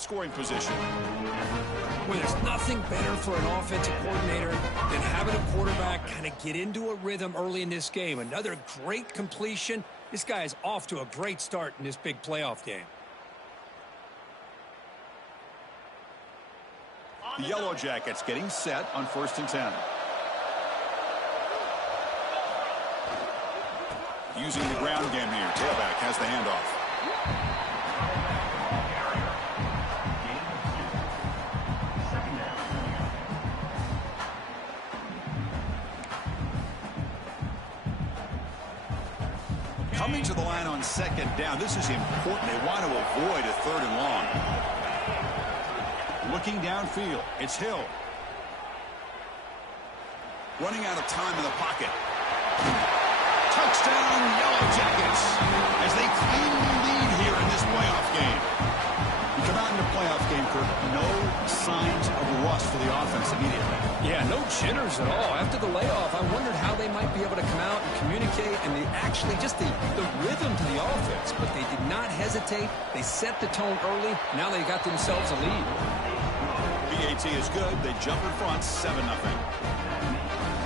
scoring position. Well, there's nothing better for an offensive coordinator than having a quarterback kind of get into a rhythm early in this game. Another great completion. This guy is off to a great start in this big playoff game. The Yellow Jackets getting set on 1st and 10. Using the ground game here. Tailback has the handoff. Coming to the line on 2nd down. This is important. They want to avoid a 3rd and long. Looking downfield. It's Hill. Running out of time in the pocket. Touchdown, Yellow Jackets, as they claim the lead here in this playoff game. You come out in the playoff game, Kirk, no signs of rust for the offense immediately. Yeah, no jitters at all. After the layoff, I wondered how they might be able to come out and communicate, and actually just the rhythm to the offense. But they did not hesitate. They set the tone early. Now they got themselves a lead. PAT is good. They jump in front, 7-0.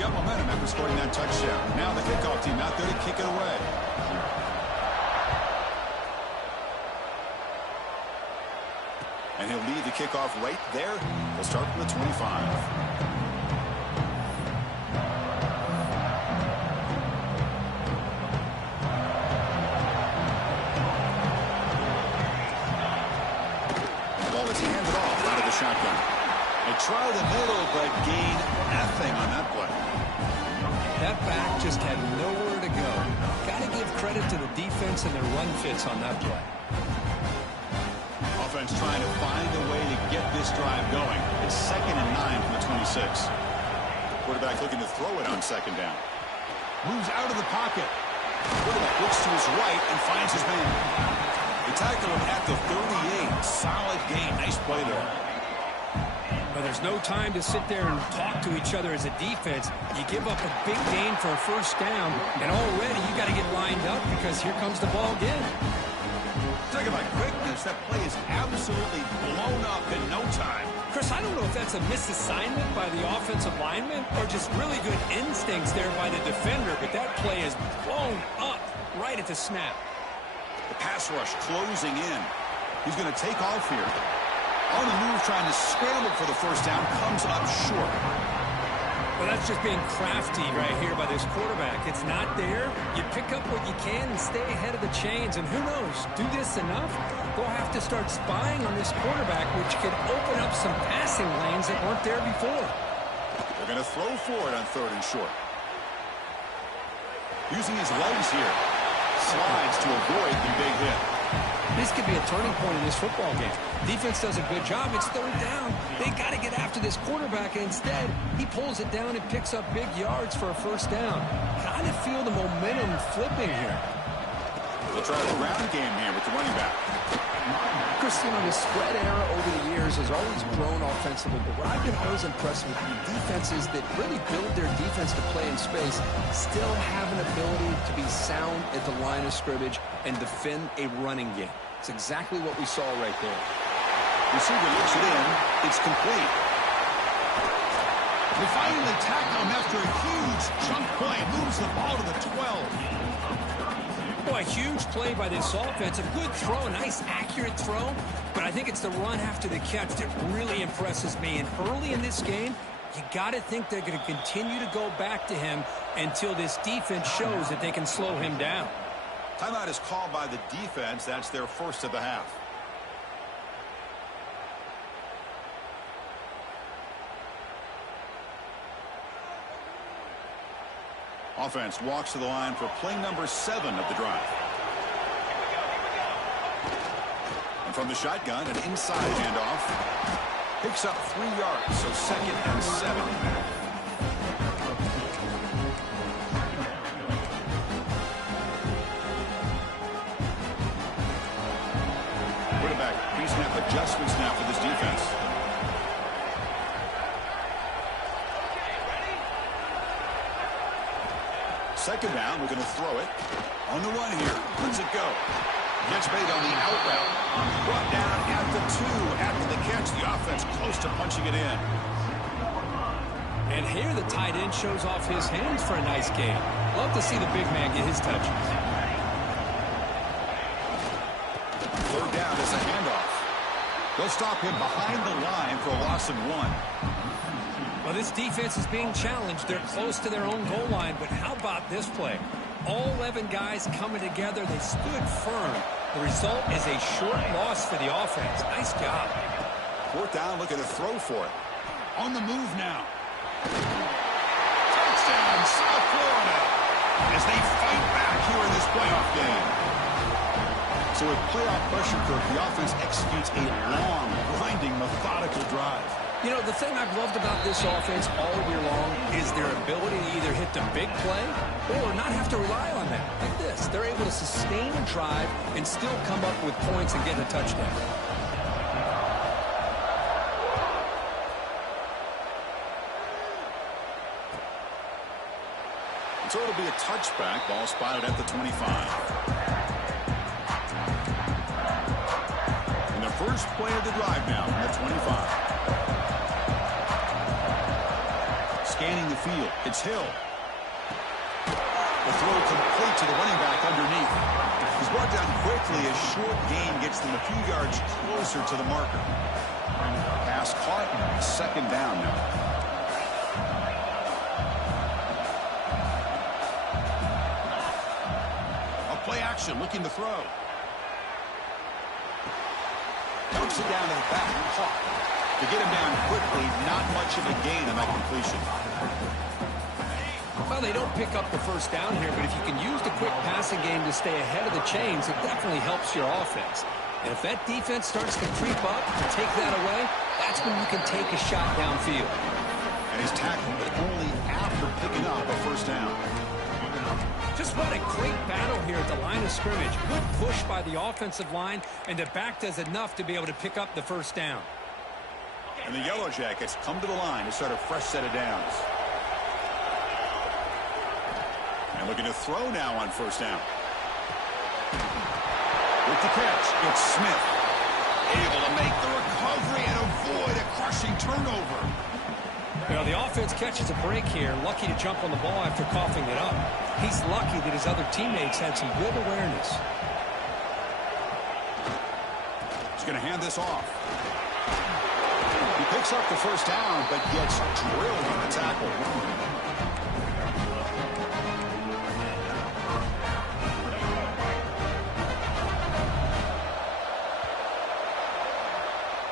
Got momentum after scoring that touchdown. Now the kickoff team out there to kick it away. And he'll lead the kickoff right there. He'll start from the 25. The ball is handed off out of the shotgun. They try the middle, but gain nothing on that play. That back just had nowhere to go. Got to give credit to the defense and their run fits on that play. Offense trying to find a way to get this drive going. It's 2nd and 9 from the 26. Quarterback looking to throw it on 2nd down. Moves out of the pocket. Quarterback looks to his right and finds his man. They tackle him at the 38. Solid gain. Nice play there. But there's no time to sit there and talk to each other as a defense. You give up a big gain for a 1st down, and already you got to get lined up because here comes the ball again. Talk about quickness. That play is absolutely blown up in no time. Chris, I don't know if that's a misassignment by the offensive lineman or just really good instincts there by the defender, but that play is blown up right at the snap. The pass rush closing in. He's going to take off here. On the move, trying to scramble for the 1st down, comes up short. Well, that's just being crafty right here by this quarterback. It's not there. You pick up what you can and stay ahead of the chains. And who knows, do this enough, they'll have to start spying on this quarterback, which could open up some passing lanes that weren't there before. They're going to throw for it on 3rd and short. Using his legs here. Slides to avoid the big hit. This could be a turning point in this football game. Defense does a good job. It's 3rd down. They got to get after this quarterback. And instead, he pulls it down and picks up big yards for a 1st down. Kind of feel the momentum flipping here. They'll try the ground game here with the running back. Chris, you know, the spread era over the years has always grown offensively, but what I've been always impressed with the defenses that really build their defense to play in space still have an ability to be sound at the line of scrimmage and defend a running game. It's exactly what we saw right there. Receiver looks it in. It's complete. They finally tackle him after a huge chunk play. Moves the ball to the 12. Boy, a huge play by this offense. A good throw, a nice accurate throw. But I think it's the run after the catch that really impresses me. And early in this game, you got to think they're going to continue to go back to him until this defense shows that they can slow him down. Timeout is called by the defense. That's their 1st of the half. Offense walks to the line for play number 7 of the drive. And from the shotgun, an inside handoff. Picks up 3 yards, so 2nd and 7. Quarterback pre-snap adjustments now for this defense. Second down, we're going to throw it. On the run here. Let's it go. Gets made on the out route. Brought down at the 2 after the catch. The offense close to punching it in. And here the tight end shows off his hands for a nice game. Love to see the big man get his touches. Third down is a handoff. They'll stop him behind the line for a loss of 1. Well, this defense is being challenged. They're close to their own goal line, but how about this play? All 11 guys coming together. They stood firm. The result is a short loss for the offense. Nice job. Fourth down, looking to throw for it. On the move now. Touchdown, South Florida, as they fight back here in this playoff game. So with playoff pressure curve, the offense executes a long, grinding, methodical drive. You know, the thing I've loved about this offense all year long is their ability to either hit the big play or not have to rely on that. Like this, they're able to sustain a drive and still come up with points and get a touchdown. So it'll be a touchback. Ball spotted at the 25. And the first play of the drive now from the 25. Scanning the field. It's Hill. The throw complete to the running back underneath. He's brought down quickly. A short gain gets them a few yards closer to the marker. Pass caught. Second down now. Play action, looking to throw. Dumps it down to the back. Caught. To get him down quickly, not much of a gain on that completion. Well, they don't pick up the first down here, but if you can use the quick passing game to stay ahead of the chains, it definitely helps your offense. And if that defense starts to creep up and take that away, that's when you can take a shot downfield. And he's tackled, but only after picking up a first down. Just what a great battle here at the line of scrimmage. Good push by the offensive line, and the back does enough to be able to pick up the first down. And the Yellow Jackets come to the line to start a fresh set of downs. And looking to throw now on first down. With the catch, it's Smith. Able to make the recovery and avoid a crushing turnover. You know, the offense catches a break here, lucky to jump on the ball after coughing it up. He's lucky that his other teammates had some good awareness. He's going to hand this off. He picks up the first down, but gets drilled on the tackle.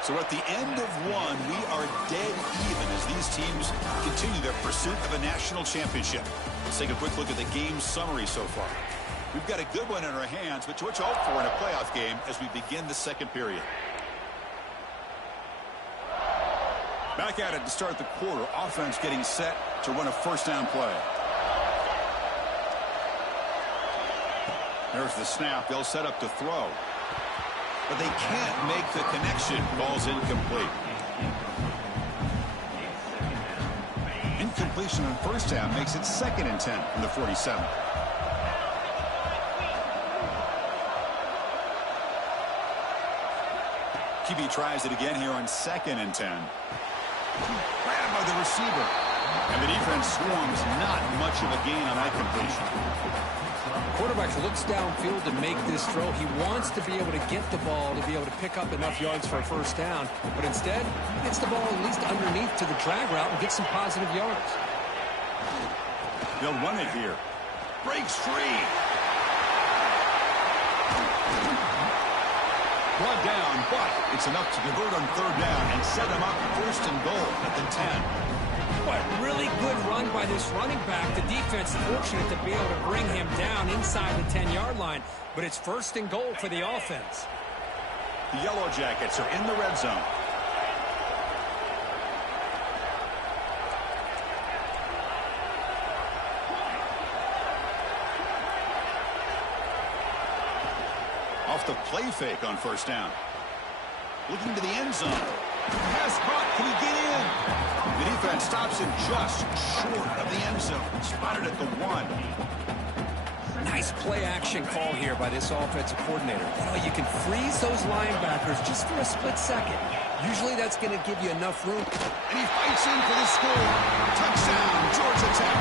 So at the end of one, we are dead even as these teams continue their pursuit of a national championship. Let's take a quick look at the game summary so far. We've got a good one in our hands, but watch out for in a playoff game as we begin the second period. Back at it to start the quarter. Offense getting set to run a first down play. There's the snap. They'll set up to throw. But they can't make the connection. Ball's incomplete. Incompletion on first down makes it 2nd and 10 from the 47. QB tries it again here on 2nd and 10. Grabbed by the receiver. And the defense swarms. Not much of a gain on that completion. Quarterback looks downfield to make this throw. He wants to be able to get the ball to be able to pick up enough yards for a first down. But instead, he gets the ball at least underneath to the drag route and gets some positive yards. They'll run it here. Breaks free. Brought down, but it's enough to convert on third down and set him up first and goal at the 10. But really good run by this running back. The defense fortunate to be able to bring him down inside the 10-yard line. But it's first and goal for the offense. The Yellow Jackets are in the red zone. Off the play fake on first down. Looking to the end zone. Pass caught. Can he get in? The defense stops him just short of the end zone. Spotted at the 1. Nice play action call here by this offensive coordinator. You can freeze those linebackers just for a split second. Usually that's going to give you enough room. And he fights in for the score. Touchdown, Georgia Tech.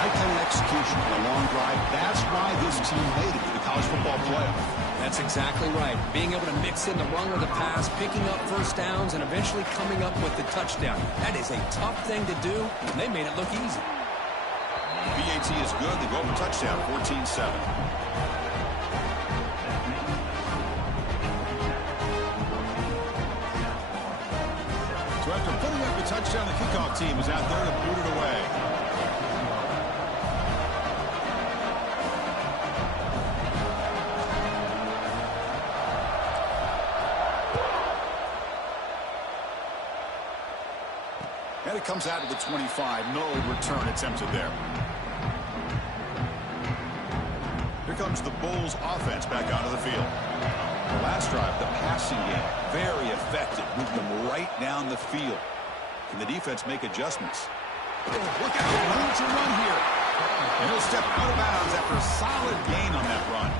That kind of execution on a long drive, that's why this team made it to the college football playoff. That's exactly right. Being able to mix in the run or the pass, picking up first downs, and eventually coming up with the touchdown. That is a tough thing to do, and they made it look easy. BAT is good. They go for touchdown, 14-7. So after putting up a touchdown, the kickoff team is out there to boot it away. And it comes out of the 25. No return attempted there. Here comes the Bulls offense back onto the field. The last drive, the passing game, very effective. Moved them right down the field. Can the defense make adjustments? Oh, look out, room to run here. And he'll step out of bounds after a solid gain on that run.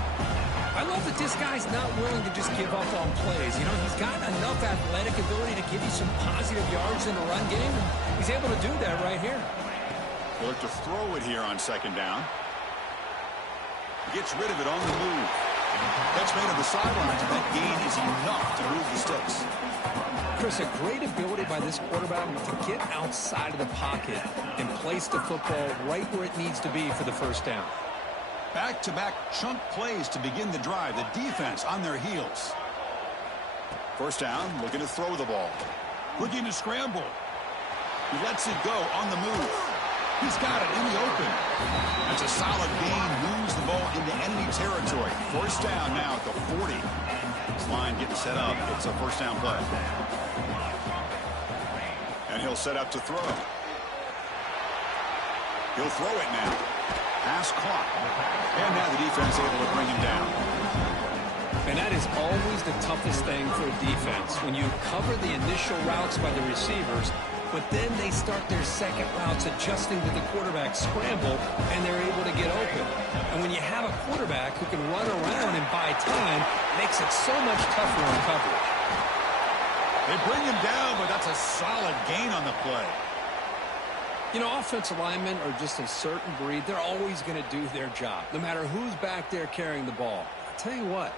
I love that this guy's not willing to just give up on plays. He's got enough athletic ability to give you some positive yards in the run game, and he's able to do that right here. They'll look to throw it here on second down. Gets rid of it on the move. Catch made on the sidelines, and that gain is enough to move the sticks. Chris, a great ability by this quarterback to get outside of the pocket and place the football right where it needs to be for the first down. Back-to-back chunk plays to begin the drive. The defense on their heels. First down, looking to throw the ball. Looking to scramble. He lets it go on the move. He's got it in the open. That's a solid gain. Moves the ball into enemy territory. First down now at the 40. This line getting set up. It's a first down play. And he'll set up to throw. He'll throw it now. Pass caught. And now the defense able to bring him down. And that is always the toughest thing for a defense. When you cover the initial routes by the receivers, but then they start their second routes adjusting to the quarterback scramble, and they're able to get open. And when you have a quarterback who can run around and buy time, it makes it so much tougher on coverage. They bring him down, but that's a solid gain on the play. Offensive linemen are just a certain breed. They're always going to do their job, no matter who's back there carrying the ball. I'll tell you what,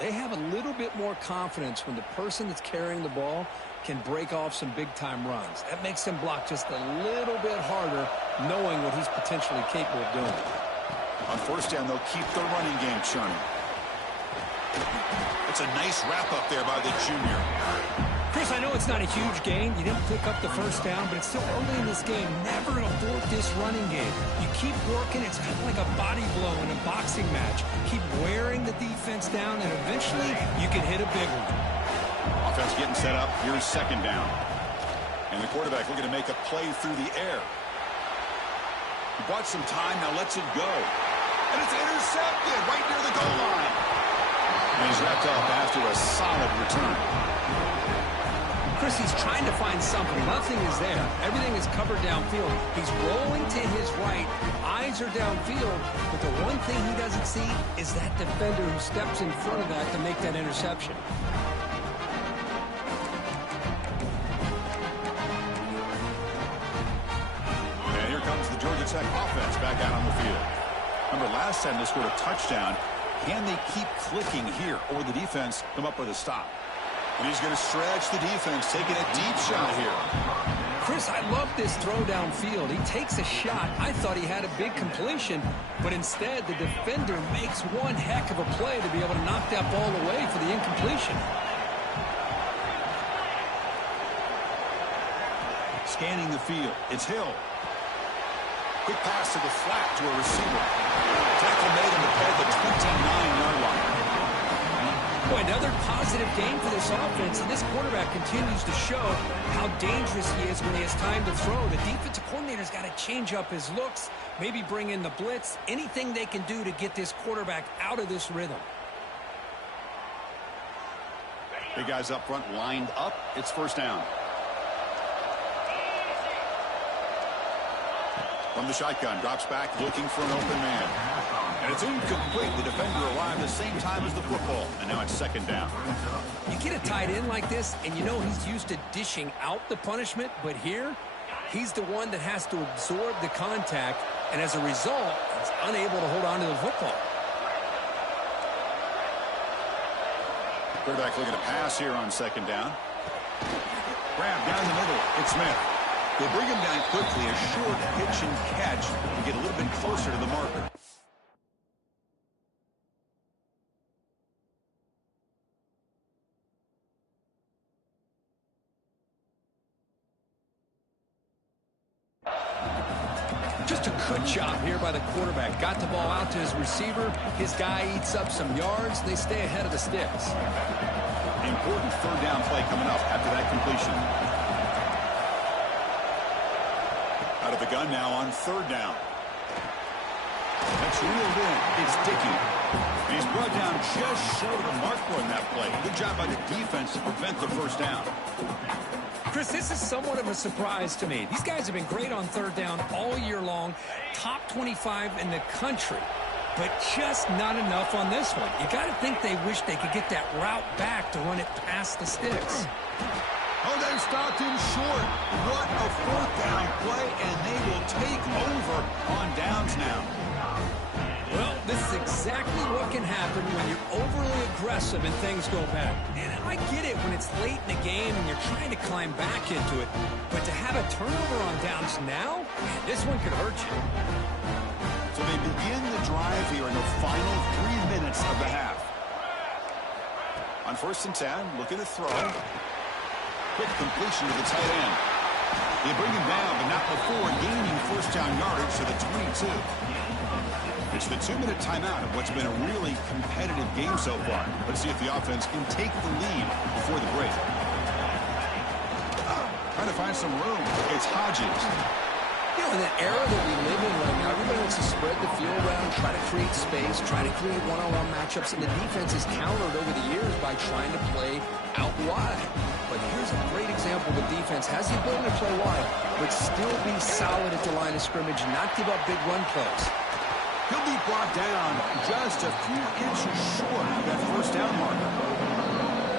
they have a little bit more confidence when the person that's carrying the ball can break off some big-time runs. That makes them block just a little bit harder, knowing what he's potentially capable of doing. On first down, they'll keep the running game churning. It's a nice wrap-up there by the junior. Chris, I know it's not a huge gain. You didn't pick up the first down, but it's still early in this game. Never abort this running game. You keep working. It's kind of like a body blow in a boxing match. Keep wearing the defense down, and eventually you can hit a big one. Offense getting set up. Here's second down. And the quarterback looking to make a play through the air. He bought some time, now lets it go. And it's intercepted right near the goal line. And he's wrapped up after a solid return. Chris, he's trying to find something. Nothing is there. Everything is covered downfield. He's rolling to his right. Eyes are downfield. But the one thing he doesn't see is that defender who steps in front of that to make that interception. And here comes the Georgia Tech offense back out on the field. Remember, last time they scored a touchdown. Can they keep clicking here, or the defense come up with a stop? And he's going to stretch the defense, taking a deep shot here. Chris, I love this throw downfield. He takes a shot. I thought he had a big completion, but instead the defender makes one heck of a play to be able to knock that ball away for the incompletion. Scanning the field. It's Hill. Quick pass to the flat to a receiver. Tackle made him at the 29-yard line. Boy, another positive game for this offense, and this quarterback continues to show how dangerous he is when he has time to throw. The defensive coordinator's got to change up his looks, maybe bring in the blitz, anything they can do to get this quarterback out of this rhythm. Big guys up front lined up. It's first down. From the shotgun, drops back, looking for an open man. And it's incomplete. The defender arrived the same time as the football. And now it's second down. You get a tight end like this, and you know he's used to dishing out the punishment, but here, he's the one that has to absorb the contact, and as a result, he's unable to hold on to the football. Quarterback looking to pass here on second down. Grab down the middle. It's Smith. They bring him down quickly. A short pitch and catch to get a little bit closer to the marker. Just a good job here by the quarterback. Got the ball out to his receiver. His guy eats up some yards. They stay ahead of the sticks. Important third down play coming up after that completion. Out of the gun now on third down. That's reeled in. It's Dickey. And he's brought down just short of the mark on that play. Good job by the defense to prevent the first down. Chris, this is somewhat of a surprise to me. These guys have been great on third down all year long, top 25 in the country, but just not enough on this one. You got to think they wish they could get that route back to run it past the sticks. Oh, they stopped him short. What a fourth down play, and they will take over on downs now. Well, this is exactly what can happen when you're overly aggressive and things go bad. And I get it when it's late in the game and you're trying to climb back into it. But to have a turnover on downs now, man, this one could hurt you. So they begin the drive here in the final 3 minutes of the half. On 1st and 10, looking to throw. Quick completion to the tight end. They bring him down, but not before gaining first down yardage to the 22. It's the 2-minute timeout of what's been a really competitive game so far. Let's see if the offense can take the lead before the break. Trying to find some room. It's Hodges. You know, in that era that we live in right now, everybody wants to spread the field around, try to create space, try to create one-on-one matchups, and the defense is countered over the years by trying to play out wide. But here's a great example. The defense has the ability to play wide, but still be solid at the line of scrimmage and not give up big run plays. He'll be brought down just a few inches short of that first down marker.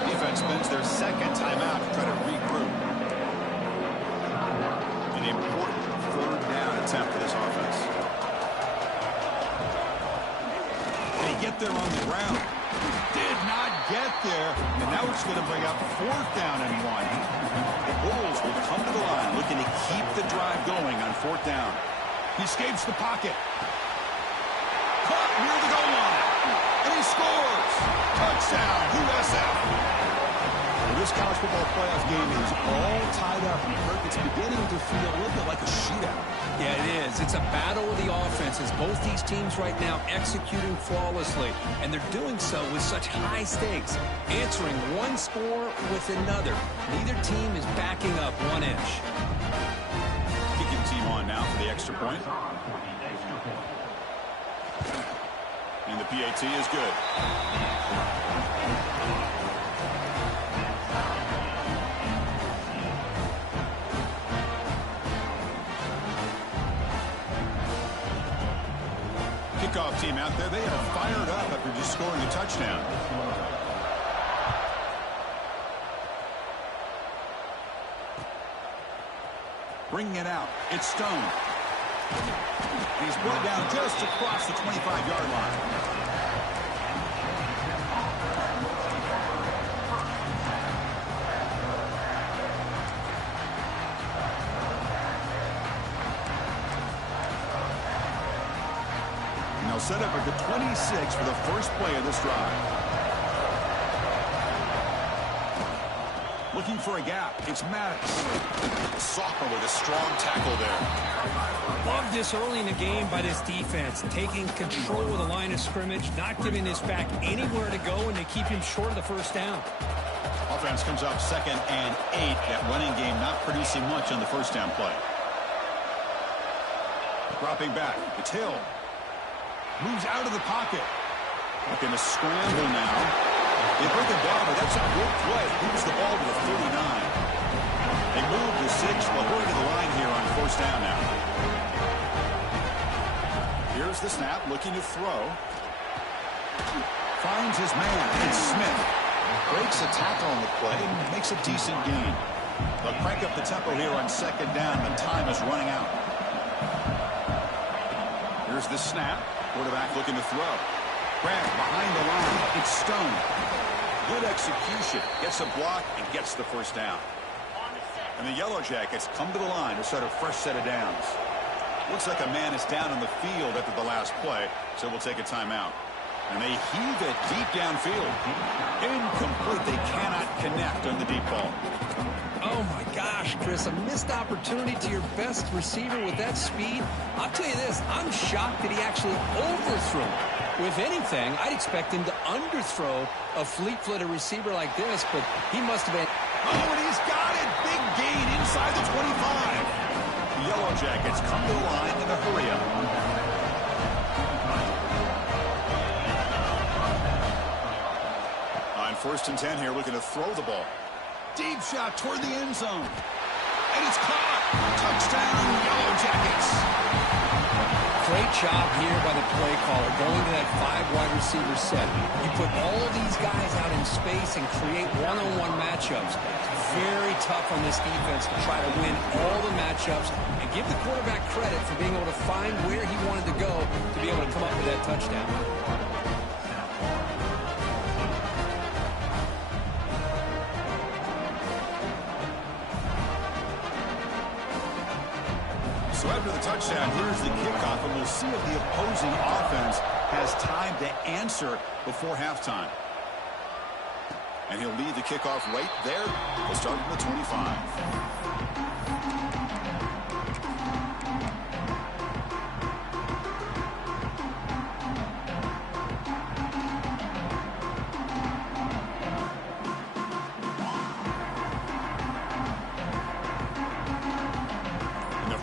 Defense spends their second timeout to try to regroup. An important third down attempt for this offense. They get there on the ground. Did not get there. And now it's going to bring up fourth down and 1. The Bulls will come to the line looking to keep the drive going on fourth down. He escapes the pocket. Caught near the goal line. And he scores. Touchdown, USF. Well, this college football playoff game is all tied up. And Kirk, it's beginning to feel a little bit like a shootout. Yeah, it is. It's a battle of the offenses. Both these teams right now executing flawlessly. And they're doing so with such high stakes. Answering one score with another. Neither team is backing up 1 inch. Kicking team on now for the extra point. And the PAT is good. Kickoff team out there, they are fired up after just scoring a touchdown. Bringing it out, it's Stone. He's brought down just across the 25-yard line. And they'll set up at the 26 for the first play of this drive. Looking for a gap. It's Maddox. Sophomore with a strong tackle there. Love this early in the game by this defense. Taking control of the line of scrimmage, not giving this back anywhere to go, and they keep him short of the first down. Offense comes up 2nd and 8. That running game not producing much on the first down play. Dropping back. It's Hill. Moves out of the pocket. Looking to scramble now. They break it down, but that's a good play. Moves the ball to the 39. They move to 6. Well, going to the line here on first down now. Here Here's the snap, looking to throw. Finds his man. It's Smith. Breaks a tackle on the play and makes a decent gain. They'll crank up the tempo here on second down. The time is running out. Here's the snap. Quarterback looking to throw. Grab behind the line. It's Stone. Good execution. Gets a block and gets the first down. And the Yellow Jackets come to the line to start a fresh set of downs. Looks like a man is down on the field after the last play, so we'll take a timeout. And they heave it deep downfield. Incomplete. They cannot connect on the deep ball. Oh, my gosh, Chris, a missed opportunity to your best receiver with that speed. I'll tell you this, I'm shocked that he actually overthrew. If anything, I'd expect him to underthrow a fleet-footed receiver like this, but he must have been... Oh, and he's got it. Big gain inside the 25. The Yellow Jackets come to the line in a hurry up. On 1st and 10 here, looking to throw the ball. Deep shot toward the end zone. And it's caught. Touchdown, Yellow Jackets. Great job here by the play caller going to that 5-wide receiver set. You put all these guys out in space and create one-on-one matchups. Very tough on this defense to try to win all the matchups and give the quarterback credit for being able to find where he wanted to go to be able to come up with that touchdown. So after the touchdown, here's the kickoff, and we'll see if the opposing offense has time to answer before halftime. And he'll lead the kickoff right there. We'll start from the 25.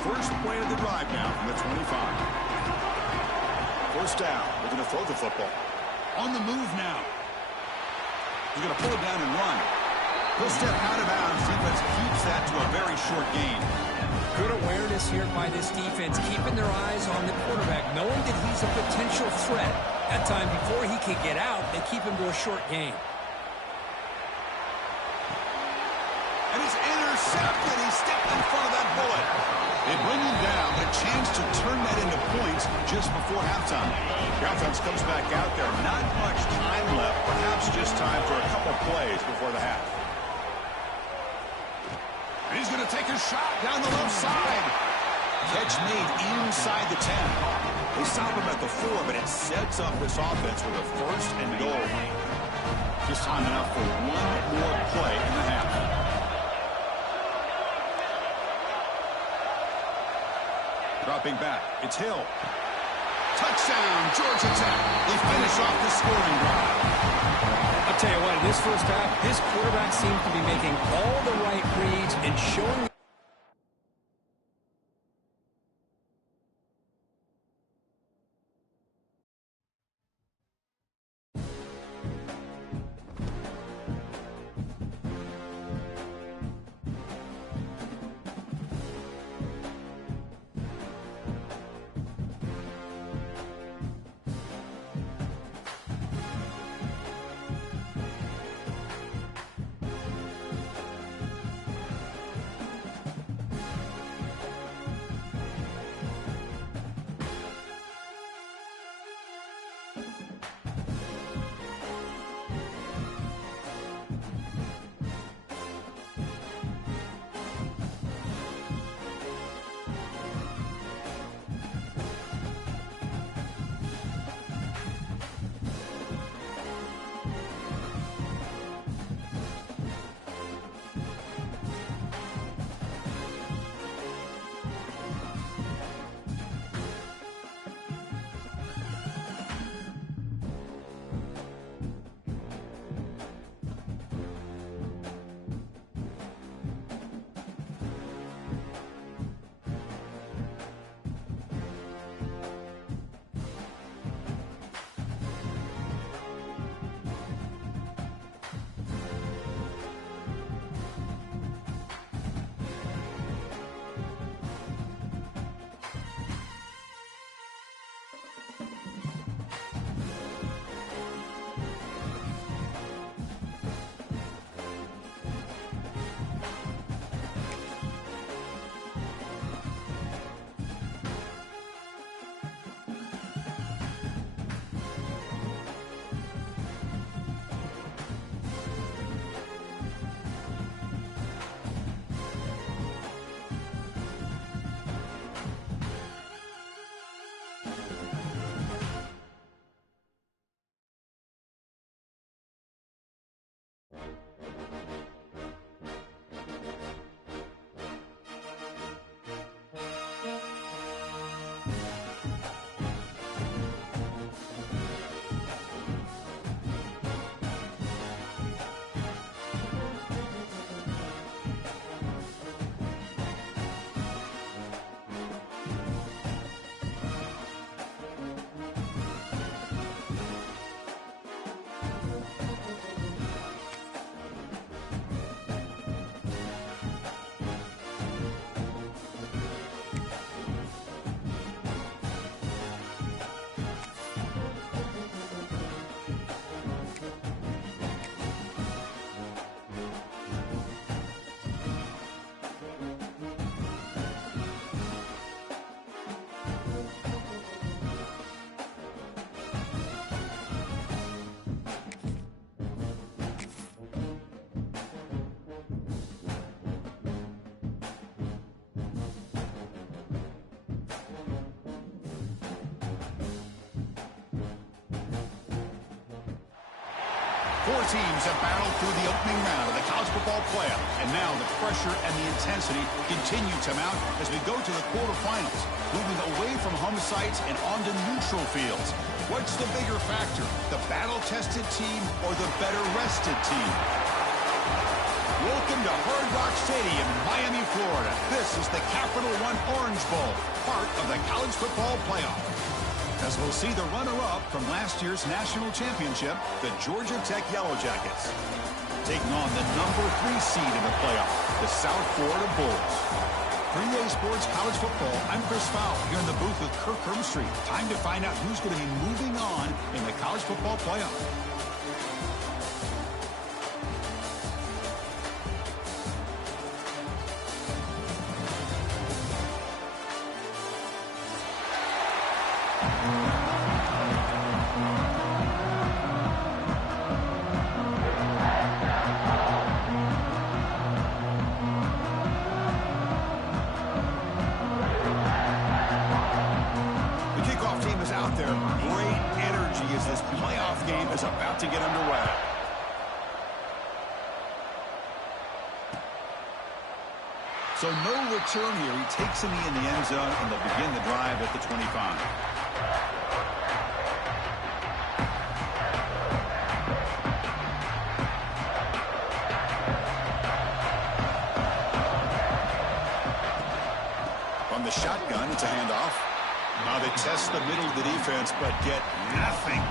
First play of the drive now from the 25. First down. We're going to throw the football. On the move now. He's going to pull it down and run. He'll step out of bounds. Defense keeps that to a very short gain. Good awareness here by this defense, keeping their eyes on the quarterback, knowing that he's a potential threat. That time before he can get out, they keep him to a short gain. And he's intercepted. He stepped in front of that bullet. They bring him down, but a chance to turn that into points just before halftime. The offense comes back out there. Not much time left, perhaps just time for a couple plays before the half. And he's going to take a shot down the left side. Catch made inside the 10. They stop him at the 4, but it sets up this offense with a 1st and goal. Just time enough for one more play in the half. Dropping back, it's Hill. Touchdown, Georgia Tech. They finish off the scoring drive. I'll tell you what, in this first half, this quarterback seems to be making all the right reads and showing Four teams have battled through the opening round of the college football playoff, and now the pressure and the intensity continue to mount as we go to the quarterfinals, moving away from home sites and onto neutral fields. What's the bigger factor, the battle-tested team or the better-rested team? Welcome to Hard Rock Stadium in Miami, Florida. This is the Capital One Orange Bowl, part of the college football playoff. As we'll see the runner-up from last year's national championship, the Georgia Tech Yellow Jackets, taking on the number 3 seed in the playoff, the South Florida Bulls. 3A Sports College Football, I'm Chris Fowler here in the booth with Kirk Herbstreit. Time to find out who's going to be moving on in the college football playoff. To get underway. So no return here. He takes him in the end zone, and they'll begin the drive at the 25. From the shotgun, it's a handoff. Now they test the middle of the defense, but get nothing.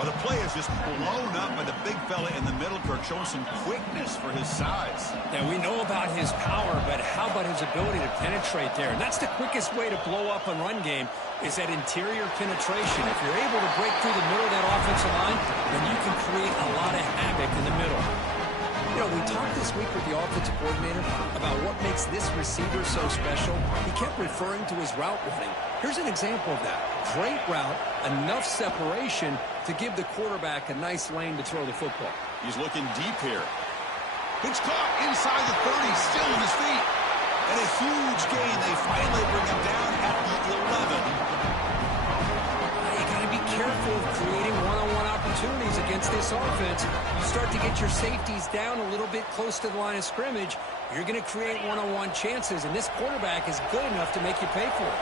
Well, the play is just blown up by the big fella in the middle. Kirk showing some quickness for his size. Yeah, we know about his power, but how about his ability to penetrate there? And that's the quickest way to blow up a run game is that interior penetration. If you're able to break through the middle of that offensive line, then you can create a lot of havoc in the middle. You know, we talked this week with the offensive coordinator about what makes this receiver so special. He kept referring to his route running. Here's an example of that. Great route, enough separation to give the quarterback a nice lane to throw the football. He's looking deep here. Pitch caught inside the 30, still on his feet. And a huge gain. They finally bring him down at the 11. You got to be careful of creating one-on-one opportunities against this offense. You start to get your safeties down a little bit close to the line of scrimmage, you're going to create one-on-one chances, and this quarterback is good enough to make you pay for it.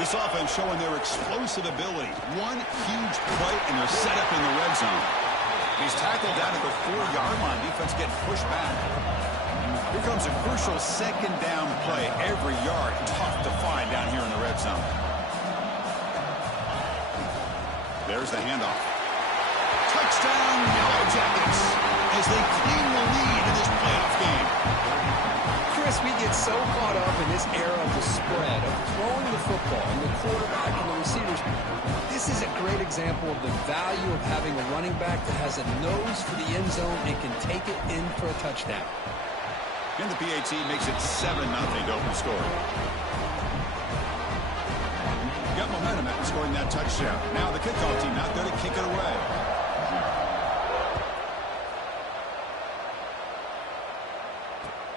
This offense showing their explosive ability. One huge play, and they're set up in the red zone. He's tackled down at the 4-yard line. Defense getting pushed back. Here comes a crucial second down play. Every yard tough to find down here in the red zone. There's the handoff. Touchdown, Yellow Jackets, as they claim the lead in this playoff game. Chris, we get so caught up in this era of the spread, of throwing the football, and the quarterback and the receivers. This is a great example of the value of having a running back that has a nose for the end zone and can take it in for a touchdown. And the PAT makes it 7-0 to open score. Got momentum after scoring that touchdown. Now the kickoff team out there to kick it away.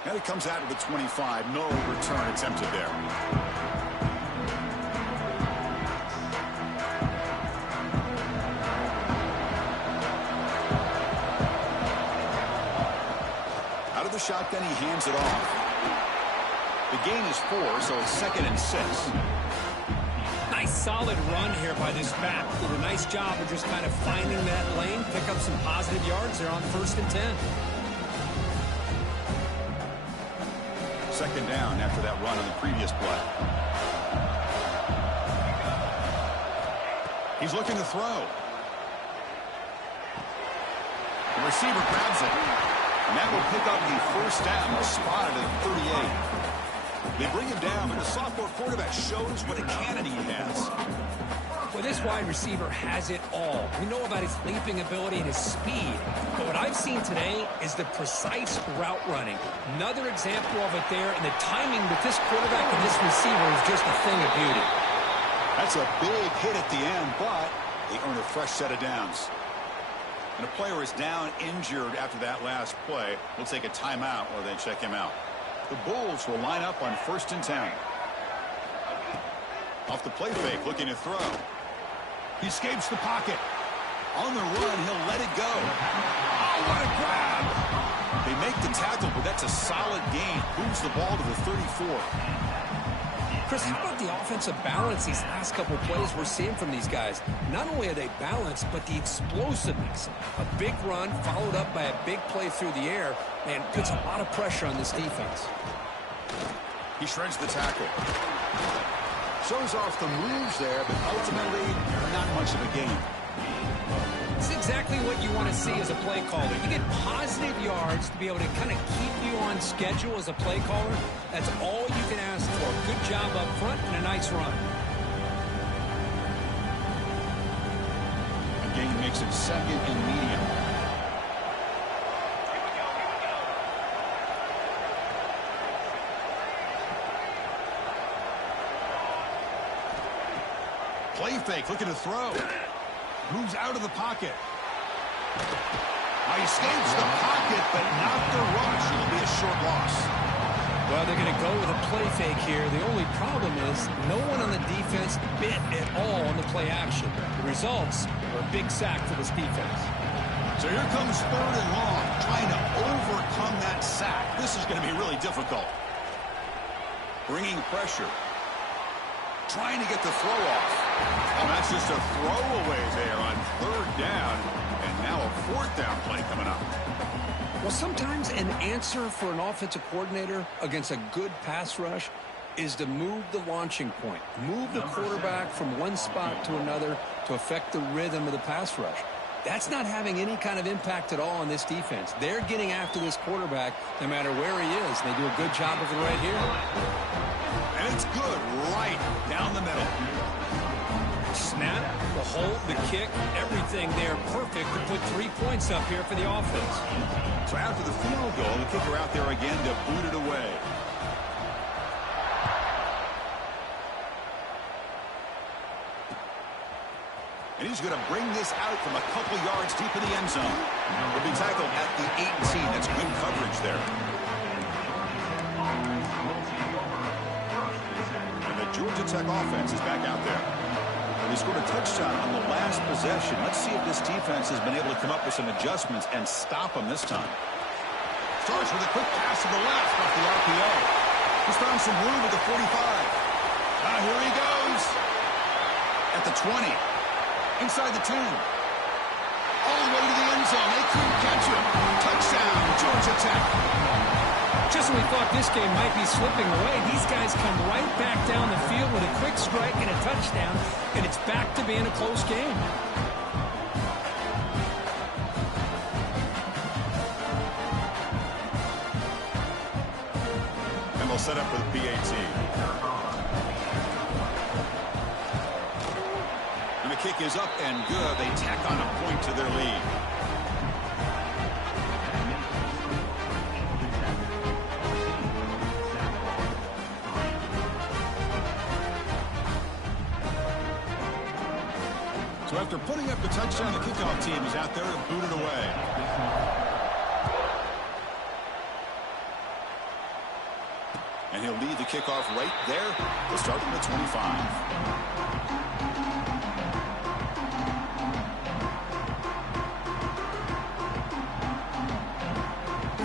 And it comes out of the 25. No return attempted there. Out of the shotgun, he hands it off. The gain is 4, so it's 2nd and 6. Nice solid run here by this back. Did a nice job of just kind of finding that lane, pick up some positive yards there on 1st and 10. 2nd down after that run on the previous play. He's looking to throw. The receiver grabs it. And that will pick up the 1st down, spotted at 38. They bring him down, but the sophomore quarterback shows what a cannon he has. Well, this wide receiver has it all. We know about his leaping ability and his speed. But what I've seen today is the precise route running. Another example of it there, and the timing with this quarterback and this receiver is just a thing of beauty. That's a big hit at the end, but they earn a fresh set of downs. And a player is down injured after that last play. We'll take a timeout while they check him out. The Bulls will line up on 1st and 10. Off the play fake, looking to throw. He escapes the pocket. On the run, he'll let it go. Oh, what a grab! They make the tackle, but that's a solid gain. Moves the ball to the 34. Chris, how about the offensive balance these last couple plays we're seeing from these guys? Not only are they balanced, but the explosiveness. A big run followed up by a big play through the air, and puts a lot of pressure on this defense. He shreds the tackle. Shows off the moves there, but ultimately not much of a gain. It's exactly what you want to see as a play caller. You get positive yards to be able to kind of keep you on schedule as a play caller. That's all you can ask for. Good job up front and a nice run. A gain makes it second and medium. Play fake, looking to throw. Moves out of the pocket. Now he escapes the pocket, but not the rush. It'll be a short loss. Well, they're going to go with a play fake here. The only problem is no one on the defense bit at all on the play action. The results are a big sack for this defense. So here comes third and long, trying to overcome that sack. This is going to be really difficult. Bringing pressure. Trying to get the throw off. And that's just a throwaway there on third down. And now a fourth down play coming up. Well, sometimes an answer for an offensive coordinator against a good pass rush is to move the launching point. Move the quarterback from one spot to another to affect the rhythm of the pass rush. That's not having any kind of impact at all on this defense. They're getting after this quarterback no matter where he is. They do a good job of it right here. And it's good right down the middle. Snap, the hold, the kick, everything there perfect to put 3 points up here for the offense. So after the field goal, the kicker out there again to boot it away. And he's going to bring this out from a couple yards deep in the end zone. Will be tackled at the 18. That's good coverage there. And the Georgia Tech offense is back out there. And they scored a touchdown on the last possession. Let's see if this defense has been able to come up with some adjustments and stop them this time. Starts with a quick pass to the left off the RPO. He's found some room at the 45. Here he goes. At the 20. Inside the 10. All the way to the end zone. They couldn't catch him. Touchdown, Georgia Tech. Just when we thought this game might be slipping away, these guys come right back down the field with a quick strike and a touchdown, and it's back to being a close game. And they'll set up for the PAT. And the kick is up and good. They tack on a point to their lead. So after putting up the touchdown, the kickoff team is out there to boot it away. And he'll lead the kickoff right there to start from the 25.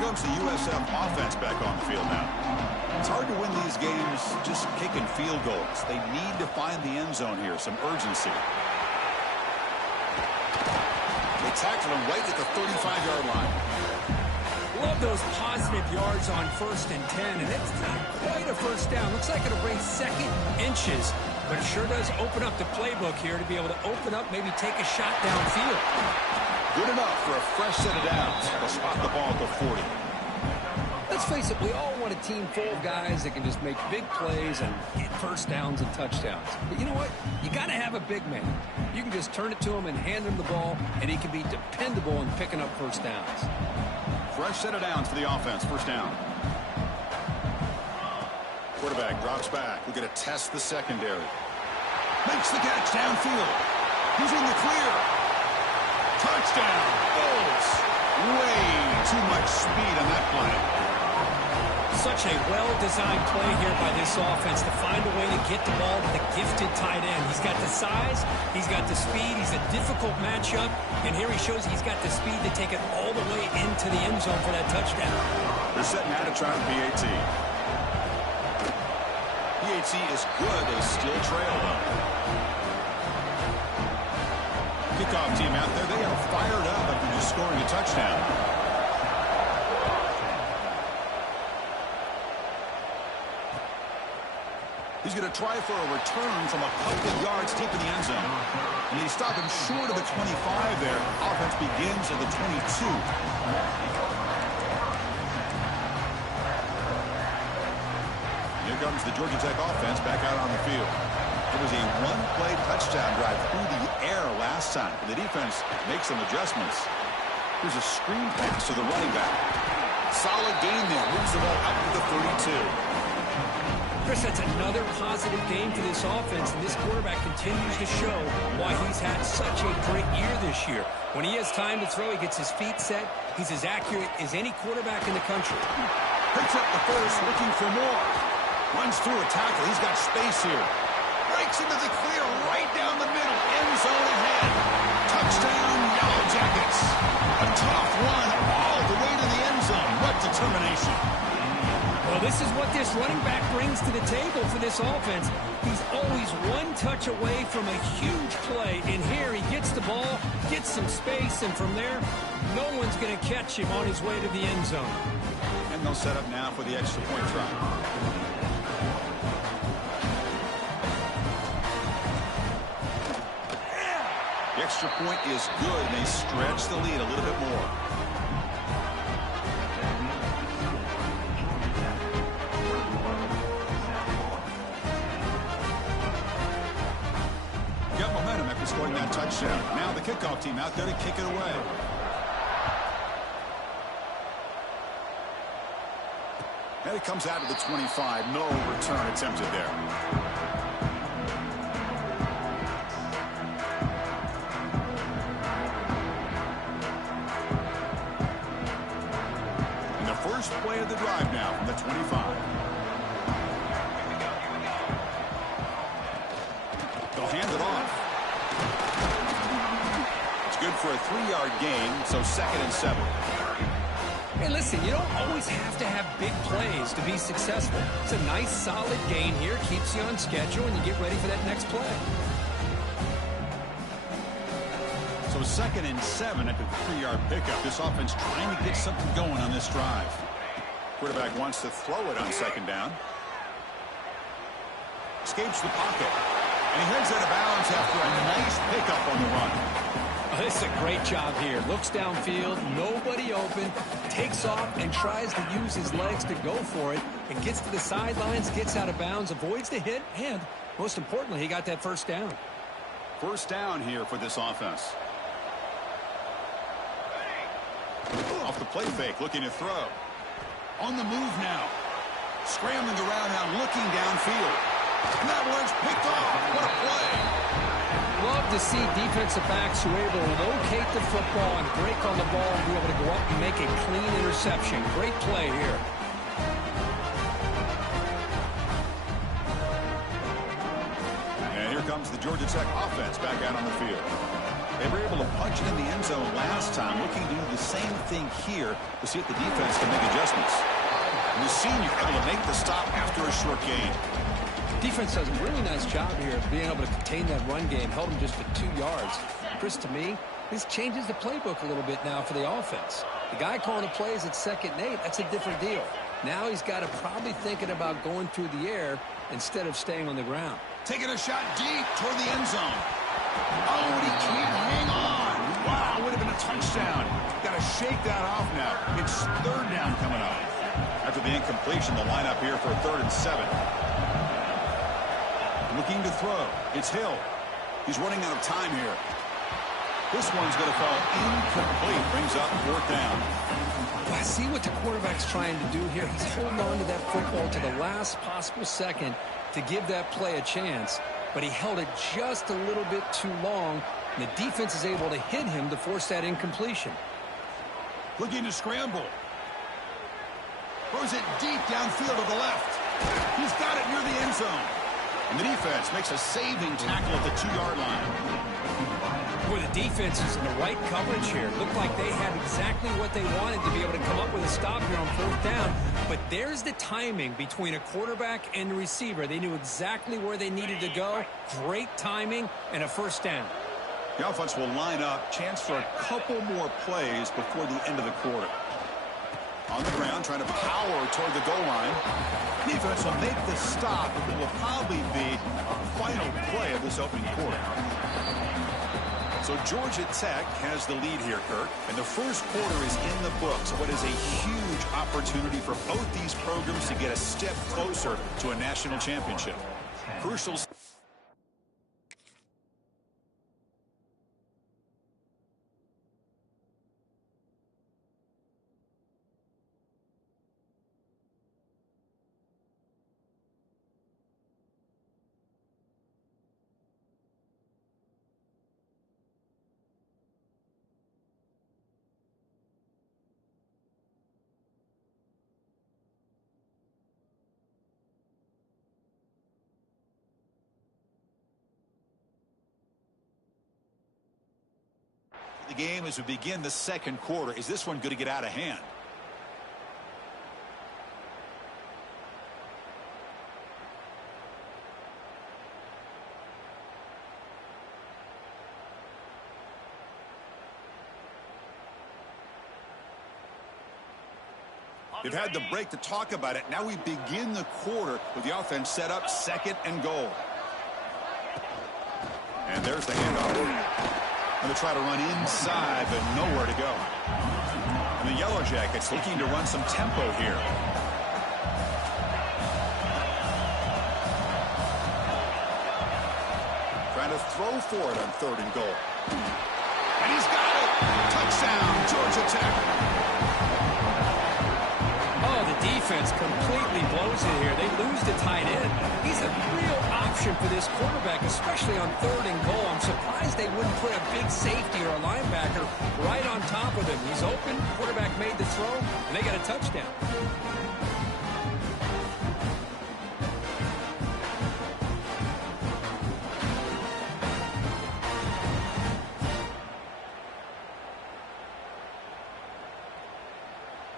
Comes the USF offense back on the field now. It's hard to win these games just kicking field goals. They need to find the end zone here, some urgency. They tackle him right at the 35-yard line. Love those positive yards on 1st and 10, and it's not quite a first down. Looks like it'll bring second inches, but it sure does open up the playbook here to be able to open up, maybe take a shot downfield. Good enough for a fresh set of downs. They'll spot the ball at the 40. Let's face it, we all want a team full of guys that can just make big plays and get first downs and touchdowns. But you know what? You got to have a big man. You can just turn it to him and hand him the ball, and he can be dependable in picking up first downs. Fresh set of downs for the offense. First down. Quarterback drops back. We're going to test the secondary. Makes the catch downfield. He's in the clear. Touchdown. Bulls. Way too much speed on that play. Such a well-designed play here by this offense to find a way to get the ball to the gifted tight end. He's got the size, he's got the speed, he's a difficult matchup, and here he shows he's got the speed to take it all the way into the end zone for that touchdown. They're setting out to try the PAT. PAT is good, they still trail though. Kickoff team out there, they are fired up after just scoring a touchdown. He's going to try for a return from a couple of yards deep in the end zone. And he's stopping short of the 25 there. Offense begins at the 22. Here comes the Georgia Tech offense back out on the field. It was a one-play touchdown drive through the air last time. The defense makes some adjustments. Here's a screen pass to the running back. Solid gain there. Moves the ball up to the 32. Chris, that's another positive game for this offense, and this quarterback continues to show why he's had such a great year this year. When he has time to throw, he gets his feet set. He's as accurate as any quarterback in the country. Picks up the first, looking for more. Runs through a tackle. He's got space here. Breaks into the clear right down the middle. End zone ahead. Touchdown, Yellow Jackets. A tough run all the way to the end zone. What determination. Well, this is what this running back brings to the table for this offense. He's always one touch away from a huge play. And here he gets the ball, gets some space, and from there, no one's going to catch him on his way to the end zone. And they'll set up now for the extra point try. The extra point is good, and they stretch the lead a little bit more. Got momentum after scoring that touchdown. Now the kickoff team out there to kick it away. And it comes out to the 25. No return attempted there. And the first play of the drive now from the 25. They'll hand it off. It's good for a 3-yard gain, so 2nd and 7. Hey, listen, you don't always have to have big plays to be successful. It's a nice, solid gain here. Keeps you on schedule, and you get ready for that next play. So 2nd and 7 at the 3-yard pickup. This offense trying to get something going on this drive. Quarterback wants to throw it on 2nd down. Escapes the pocket. And he heads out of bounds after a nice pickup on the run. Oh, this is a great job here. Looks downfield, nobody open, takes off and tries to use his legs to go for it, and gets to the sidelines, gets out of bounds, avoids the hit, and most importantly, he got that first down. First down here for this offense. Off the play fake, looking to throw. On the move now. Scrambling around now, looking downfield. And that one's picked off. What a play. Love to see defensive backs who are able to locate the football and break on the ball and be able to go up and make a clean interception. Great play here. And here comes the Georgia Tech offense back out on the field. They were able to punch it in the end zone last time, looking to do the same thing here to see if the defense can make adjustments. And the senior able to make the stop after a short gain. Defense does a really nice job here of being able to contain that run game, held him just to 2 yards. Chris, to me, this changes the playbook a little bit now for the offense. The guy calling the plays at 2nd and 8, that's a different deal. Now he's got to probably thinking about going through the air instead of staying on the ground. Taking a shot deep toward the end zone. Oh, and he can't hang on. Wow, would have been a touchdown. Got to shake that off now. It's 3rd down coming up. After the incompletion, the lineup here for 3rd and 7. Looking to throw. It's Hill. He's running out of time here. This one's going to fall incomplete. Brings up 4th down. Well, I see what the quarterback's trying to do here. He's holding on to that football to the last possible second to give that play a chance. But he held it just a little bit too long. And the defense is able to hit him to force that incompletion. Looking to scramble. Throws it deep downfield to the left. He's got it near the end zone. And the defense makes a saving tackle at the 2-yard line. Boy, the defense is in the right coverage here. Looked like they had exactly what they wanted to be able to come up with a stop here on 4th down. But there's the timing between a quarterback and the receiver. They knew exactly where they needed to go. Great timing and a 1st down. The offense will line up. Chance for a couple more plays before the end of the quarter. On the ground, trying to power toward the goal line. Defense will make the stop. It will probably be our final play of this opening quarter. So Georgia Tech has the lead here, Kirk. And the first quarter is in the books. What is a huge opportunity for both these programs to get a step closer to a national championship. Crucial. The game as we begin the second quarter. Is this one going to get out of hand? They've had the break to talk about it. Now we begin the quarter with the offense set up 2nd and goal. And there's the handoff. Going to try to run inside, but nowhere to go. And the Yellow Jackets looking to run some tempo here. Trying to throw for it on 3rd and goal. And he's got it! Touchdown, Georgia Tech! Oh, the defense completely blows it here. They lose the tight end. He's a real option for this quarterback, especially on 3rd and goal. I'm surprised they wouldn't put a big safety or a linebacker right on top of him. He's open, quarterback made the throw, and they got a touchdown.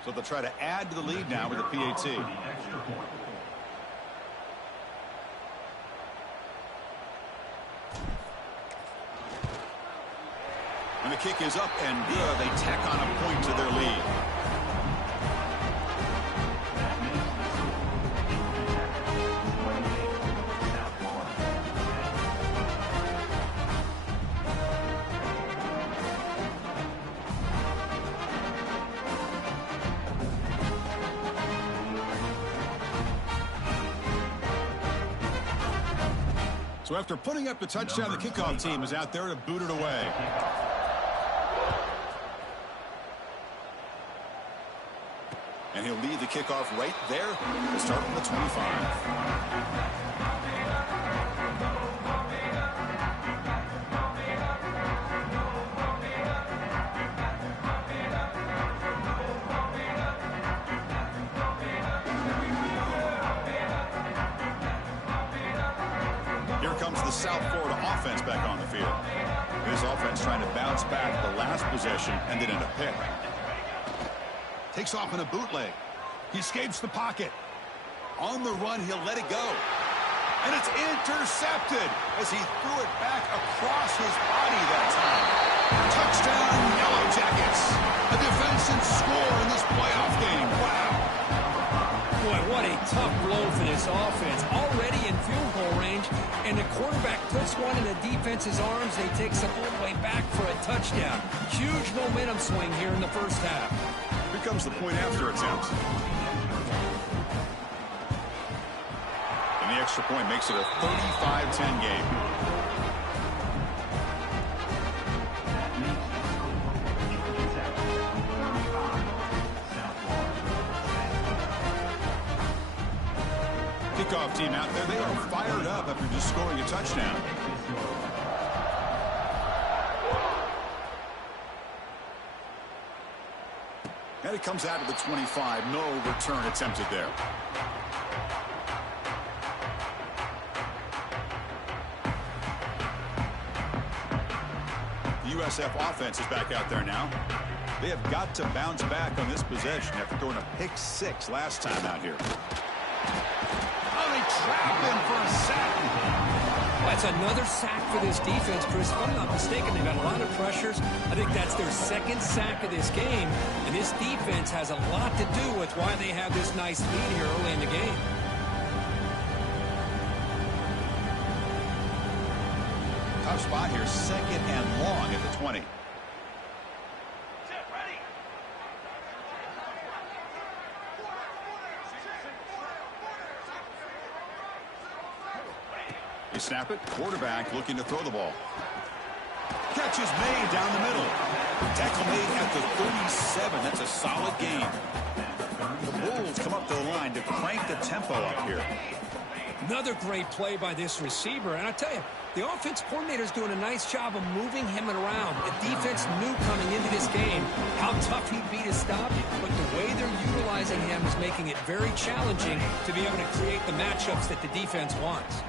So they'll try to add to the lead now with the PAT. And the kick is up and good. They tack on a point to their lead. So after putting up the touchdown, the kickoff team is out there to boot it away. And he'll lead the kickoff right there to start from the 25. Here comes the South Florida offense back on the field. This offense trying to bounce back the last possession, ended in a pick. Takes off in a bootleg. He escapes the pocket. On the run, he'll let it go. And it's intercepted as he threw it back across his body that time. Touchdown, Yellow Jackets. A defensive score in this playoff game. Wow. Boy, what a tough blow for this offense. Already in field goal range, and the quarterback puts one in the defense's arms. They take some all the way back for a touchdown. Huge momentum swing here in the first half. Here comes the point after attempt. And the extra point makes it a 35-10 game. Kickoff team out there, they are fired up after just scoring a touchdown. And it comes out to the 25. No return attempted there. The USF offense is back out there now. They have got to bounce back on this possession after throwing a pick 6 last time out here. Oh, they trap him for a sack. That's another sack for this defense, Chris. If I'm not mistaken, they've got a lot of pressures. I think that's their second sack of this game. And this defense has a lot to do with why they have this nice lead here early in the game. Tough spot here, 2nd and long at the 20. You snap it, quarterback looking to throw the ball. Catch is made down the middle. Tackle made at the 37. That's a solid gain. The Bulls come up to the line to crank the tempo up here. Another great play by this receiver. And I tell you, the offense coordinator is doing a nice job of moving him around. The defense knew coming into this game how tough he'd be to stop, but the way they're utilizing him is making it very challenging to be able to create the matchups that the defense wants.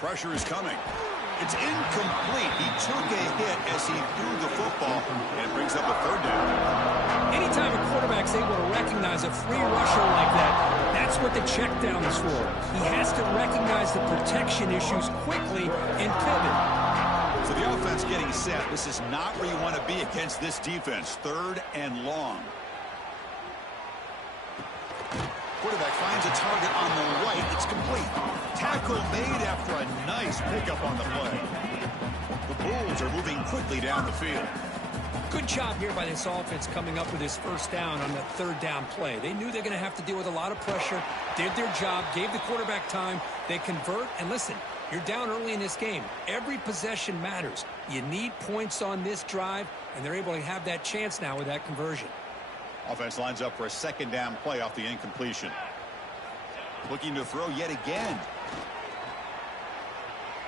Pressure is coming. It's incomplete. He took a hit as he threw the football, and it brings up a 3rd down. Anytime a quarterback's able to recognize a free rusher like that, that's what the check down is for. He has to recognize the protection issues quickly and pivot. So the offense getting set. This is not where you want to be against this defense. 3rd and long. Quarterback finds a target on the right. It's complete. Tackle made after a nice pickup on the play. The Bulls are moving quickly down the field. Good job here by this offense coming up with this 1st down on the 3rd down play. They knew they're going to have to deal with a lot of pressure, did their job, gave the quarterback time. They convert, and listen, you're down early in this game. Every possession matters. You need points on this drive, and they're able to have that chance now with that conversion. Offense lines up for a 2nd down play off the incompletion. Looking to throw yet again.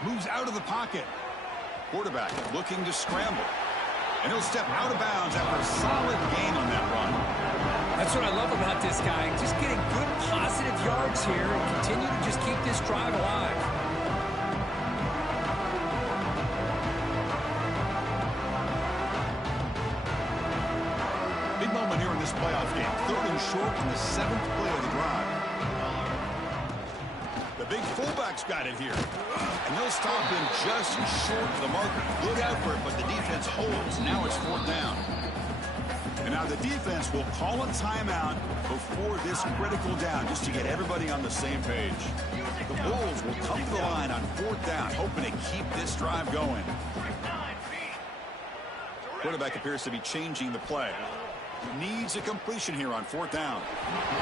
Moves out of the pocket. Quarterback looking to scramble. And he'll step out of bounds after a solid gain on that run. That's what I love about this guy. Just getting good positive yards here and continue to just keep this drive alive. Big moment here in this playoff game. 3rd and short in the 7th play of the drive. The big fullback's got it here. And they'll stop him just short of the marker. Good effort, but the defense holds. Now it's 4th down. And now the defense will call a timeout before this critical down just to get everybody on the same page. The Bulls will come to the line on 4th down, hoping to keep this drive going. Quarterback appears to be changing the play. Needs a completion here on 4th down.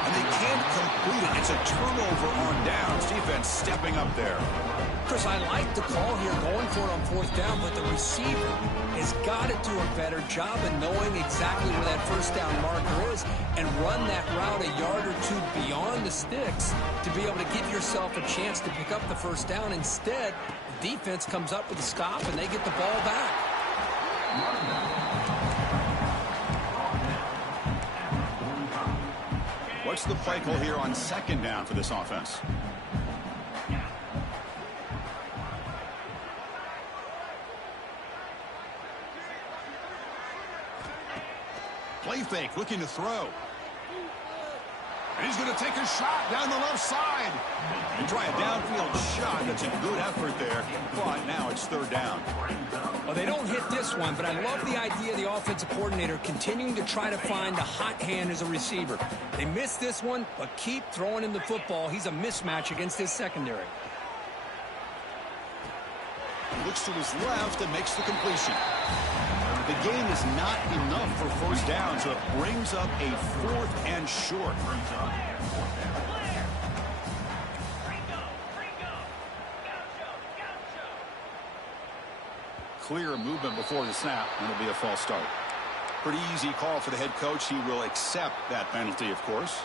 And they can't complete it. It's a turnover on downs. Defense stepping up there. Chris, I like the call here going for it on 4th down, but the receiver has got to do a better job of knowing exactly where that 1st down marker is and run that route a yard or 2 beyond the sticks to be able to give yourself a chance to pick up the 1st down. Instead, the defense comes up with a stop and they get the ball back. What's the play call here on 2nd down for this offense? Play fake, looking to throw. And he's going to take a shot down the left side. And try a downfield shot. That's a good effort there. But now it's 3rd down. Well, they don't hit this one, but I love the idea of the offensive coordinator continuing to try to find a hot hand as a receiver. They missed this one, but keep throwing him the football. He's a mismatch against his secondary. Looks to his left and makes the completion. The game is not enough for 1st down, so it brings up a 4th and short. Clear movement before the snap, and it'll be a false start. Pretty easy call for the head coach. He will accept that penalty, of course.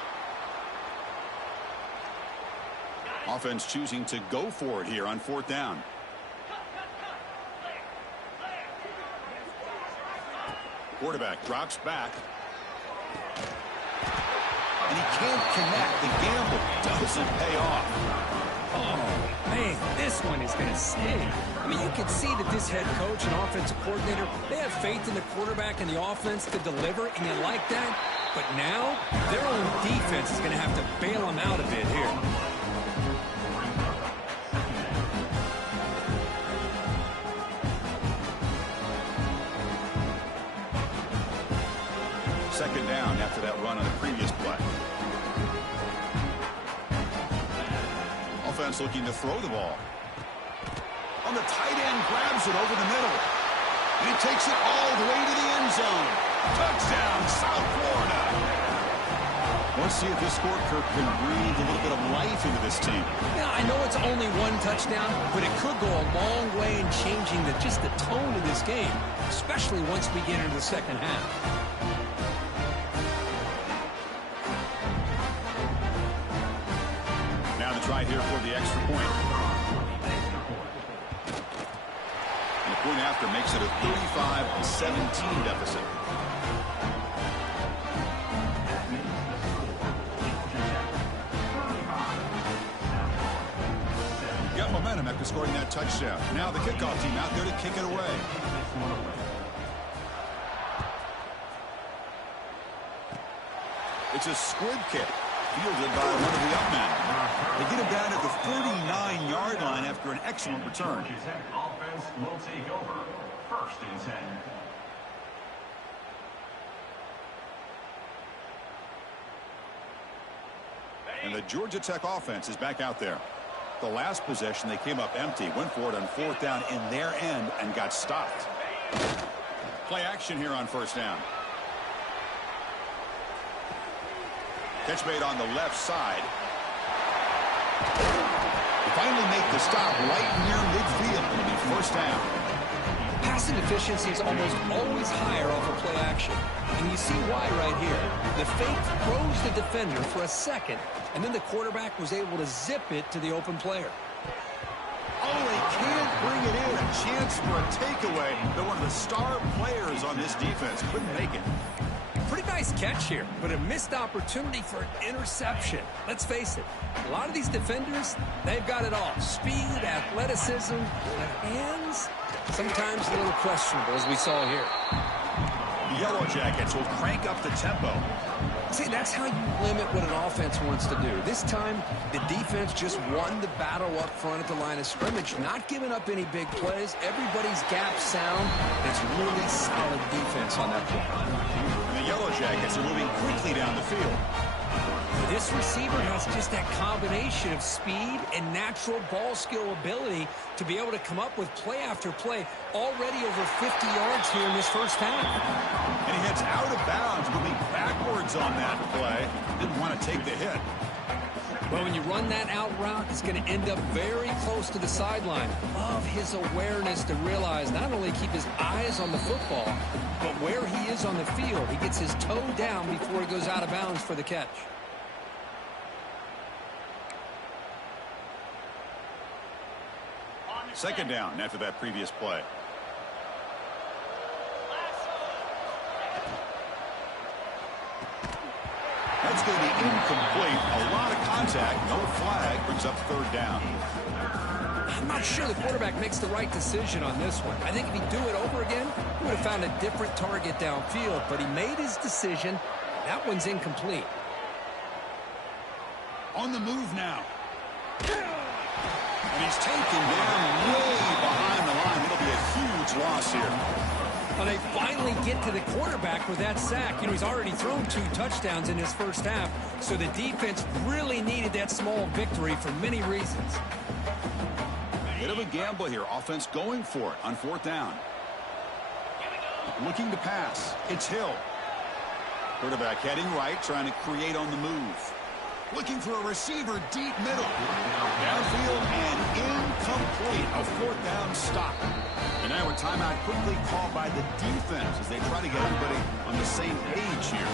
Offense choosing to go for it here on 4th down. Quarterback drops back. and he can't connect. The gamble doesn't pay off. Oh, man, this one is going to sting. I mean, you can see that this head coach and offensive coordinator, they have faith in the quarterback and the offense to deliver, and you like that. But now, their own defense is going to have to bail them out a bit here. Second down after that run on the previous play. Offense looking to throw the ball. On the tight end, grabs it over the middle. And he takes it all the way to the end zone. Touchdown, South Florida. Let's see if this score, Kirk, can breathe a little bit of life into this team. Yeah, I know it's only one touchdown, but it could go a long way in changing just the tone of this game, especially once we get into the second half. Try here for the extra point. And the point after makes it a 35-17 deficit. Got momentum after scoring that touchdown. Now the kickoff team out there to kick it away. It's a squib kick, fielded by one of the up men. They get him down at the 49-yard line after an excellent return. Offense will take over. First and 10. And the Georgia Tech offense is back out there. The last possession, they came up empty, went for it on fourth down in their end and got stopped. Play action here on first down. Catch made on the left side. Finally make the stop right near midfield. It'll be first down. Passing efficiency is almost always higher off of play action. And you see why right here. The fake throws the defender for a second, and then the quarterback was able to zip it to the open player. Oh, they can't bring it in. A chance for a takeaway. They're one of the star players on this defense. Couldn't make it. Pretty nice catch here, but a missed opportunity for an interception. Let's face it, a lot of these defenders, they've got it all. Speed, athleticism, but hands, sometimes a little questionable, as we saw here. The Yellow Jackets will crank up the tempo. See, that's how you limit what an offense wants to do. This time, the defense just won the battle up front at the line of scrimmage, not giving up any big plays. Everybody's gap sound. It's really solid defense on that play. The Yellow Jackets are moving quickly down the field. This receiver has just that combination of speed and natural ball skill ability to be able to come up with play after play, already over 50 yards here in this first half. And he heads out of bounds, moving backwards on that play. Didn't want to take the hit. Well, when you run that out route, it's going to end up very close to the sideline. Love his awareness to realize not only keep his eyes on the football, but where he is on the field. He gets his toe down before he goes out of bounds for the catch. Second down after that previous play. That's going to be incomplete. A lot of contact. No flag. Brings up third down. I'm not sure the quarterback makes the right decision on this one. I think if he'd do it over again, he would have found a different target downfield. But he made his decision. That one's incomplete. On the move now. And he's taken down way behind the line. It'll be a huge loss here. Well, they finally get to the quarterback with that sack. You know, he's already thrown 2 touchdowns in his first half, so the defense really needed that small victory for many reasons. Bit of a gamble here. Offense going for it on fourth down. Looking to pass. It's Hill. Quarterback heading right, trying to create on the move. Looking for a receiver deep middle. Downfield and incomplete. A fourth down stop. And now a timeout quickly called by the defense as they try to get everybody on the same page here.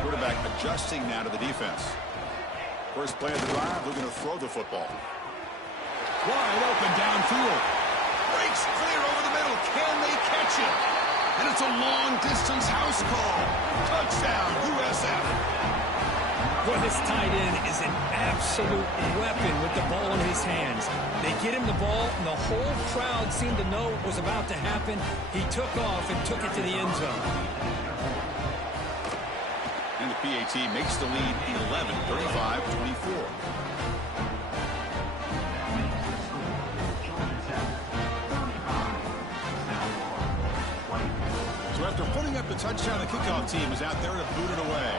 Quarterback adjusting now to the defense. First play of the drive, looking to throw the football. Wide open downfield. Breaks clear over the middle. Can they catch it? And it's It's a long-distance house call. Touchdown, USF. Boy, this tight end is an absolute weapon with the ball in his hands. They get him the ball, and the whole crowd seemed to know what was about to happen. He took off and took it to the end zone. And the PAT makes the lead 11, 35-24. So after putting up the touchdown, the kickoff team is out there to boot it away.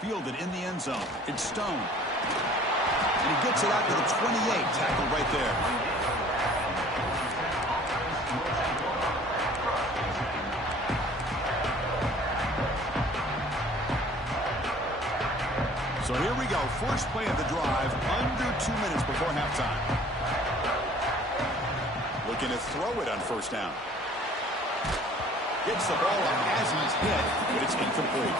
Fielded in the end zone. It's Stone. And he gets it out to the 28. Tackled right there. So here we go. First play of the drive. Under 2 minutes before halftime. Looking to throw it on first down. Gets the ball up as he's hit, but it's incomplete.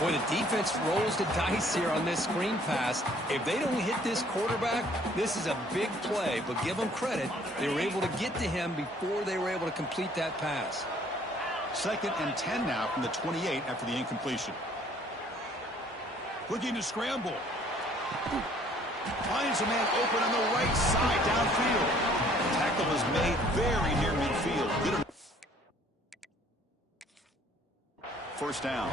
Boy, the defense rolls the dice here on this screen pass. If they don't hit this quarterback, this is a big play. But give them credit. They were able to get to him before they were able to complete that pass. 2nd and 10 now from the 28 after the incompletion. Looking to scramble. Finds a man open on the right side downfield. The tackle is made very near midfield. Good enough. First down.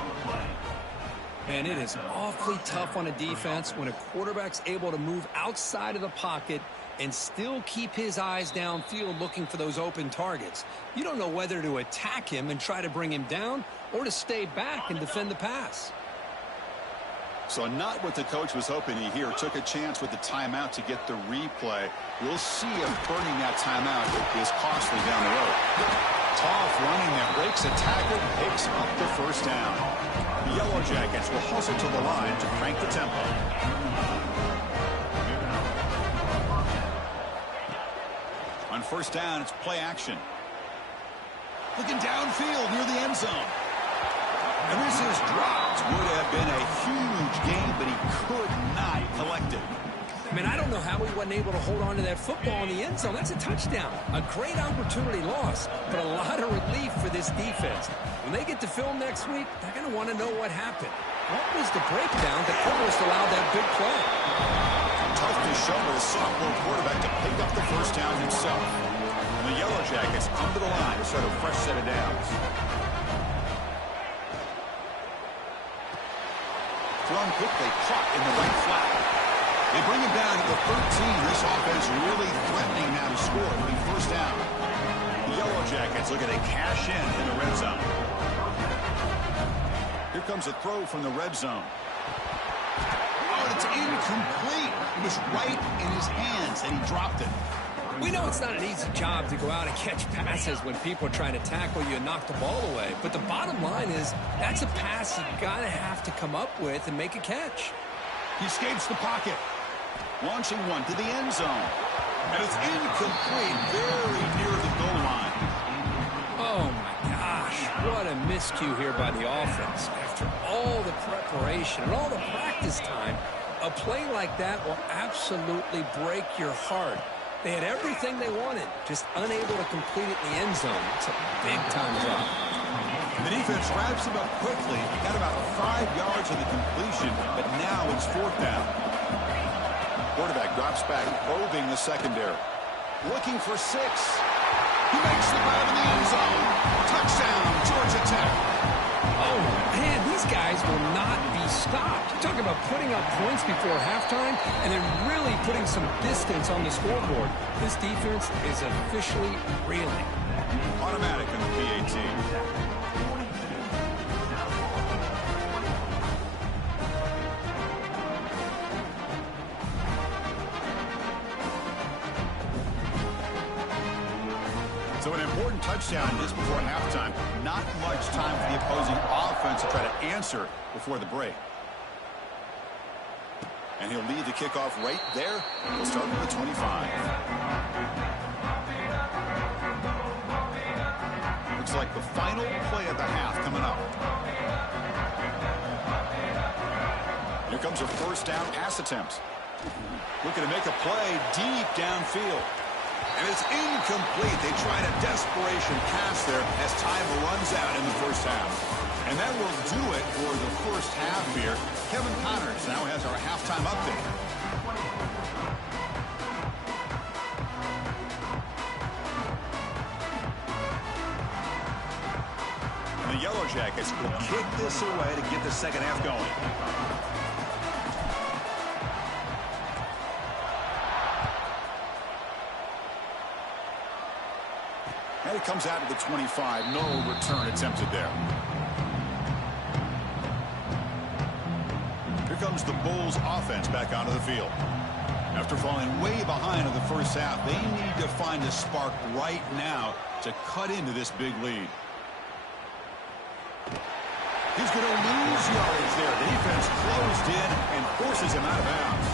And it is awfully tough on a defense when a quarterback's able to move outside of the pocket and still keep his eyes downfield looking for those open targets. You don't know whether to attack him and try to bring him down or to stay back and defend the pass. So not what the coach was hoping here. Took a chance with the timeout to get the replay. We'll see if burning that timeout is costly down the road. Tough running that breaks a tackle, picks up the first down. The Yellow Jackets will hustle to the line to crank the tempo. On first down, it's play action. Looking downfield near the end zone. And this is dropped. Would have been a huge gain, but he could not collect it. Man, I don't know how he wasn't able to hold on to that football in the end zone. That's a touchdown. A great opportunity lost, but a lot of relief for this defense. When they get to film next week, they're going to want to know what happened. What was the breakdown that almost allowed that big play? Tough to show for the sophomore quarterback to pick up the first down himself. And the Yellow Jackets come to the line to start a fresh set of downs. Thrown quickly, caught in the right flat. They bring him down to the 13. This offense really threatening now to score. It'll be first down. The Yellow Jackets looking to cash in the red zone. Here comes a throw from the red zone. Oh, it's incomplete. It was right in his hands, and he dropped it. We know it's not an easy job to go out and catch passes when people are trying to tackle you and knock the ball away. But the bottom line is that's a pass you got to have to come up with and make a catch. He escapes the pocket. Launching one to the end zone. And it's incomplete, very near the goal line. Oh, my gosh. What a miscue here by the offense. After all the preparation and all the practice time, a play like that will absolutely break your heart. They had everything they wanted, just unable to complete it in the end zone. It's a big-time drop. The defense wraps him up quickly. Got about 5 yards of the completion, but now it's fourth down. Quarterback drops back, probing the secondary. Looking for 6. He makes the grab in the end zone. Touchdown, Georgia Tech. Oh, man, these guys will not be stopped. Talk about putting up points before halftime and then really putting some distance on the scoreboard. This defense is officially reeling. Automatic in the PAT. So an important touchdown just before halftime. Not much time for the opposing offense to try to answer before the break. And he'll lead the kickoff right there. We'll start with the 25. Looks like the final play of the half coming up. Here comes a first down pass attempt. Looking to make a play deep downfield. And it's incomplete. They tried a desperation pass there as time runs out in the first half. And that will do it for the first half here. Kevin Connors now has our halftime update. And the Yellow Jackets will kick this away to get the second half going. And it comes out of the 25. No return attempted there. Here comes the Bulls offense back onto the field. After falling way behind in the first half, they need to find a spark right now to cut into this big lead. He's going to lose yards there. The defense closed in and forces him out of bounds.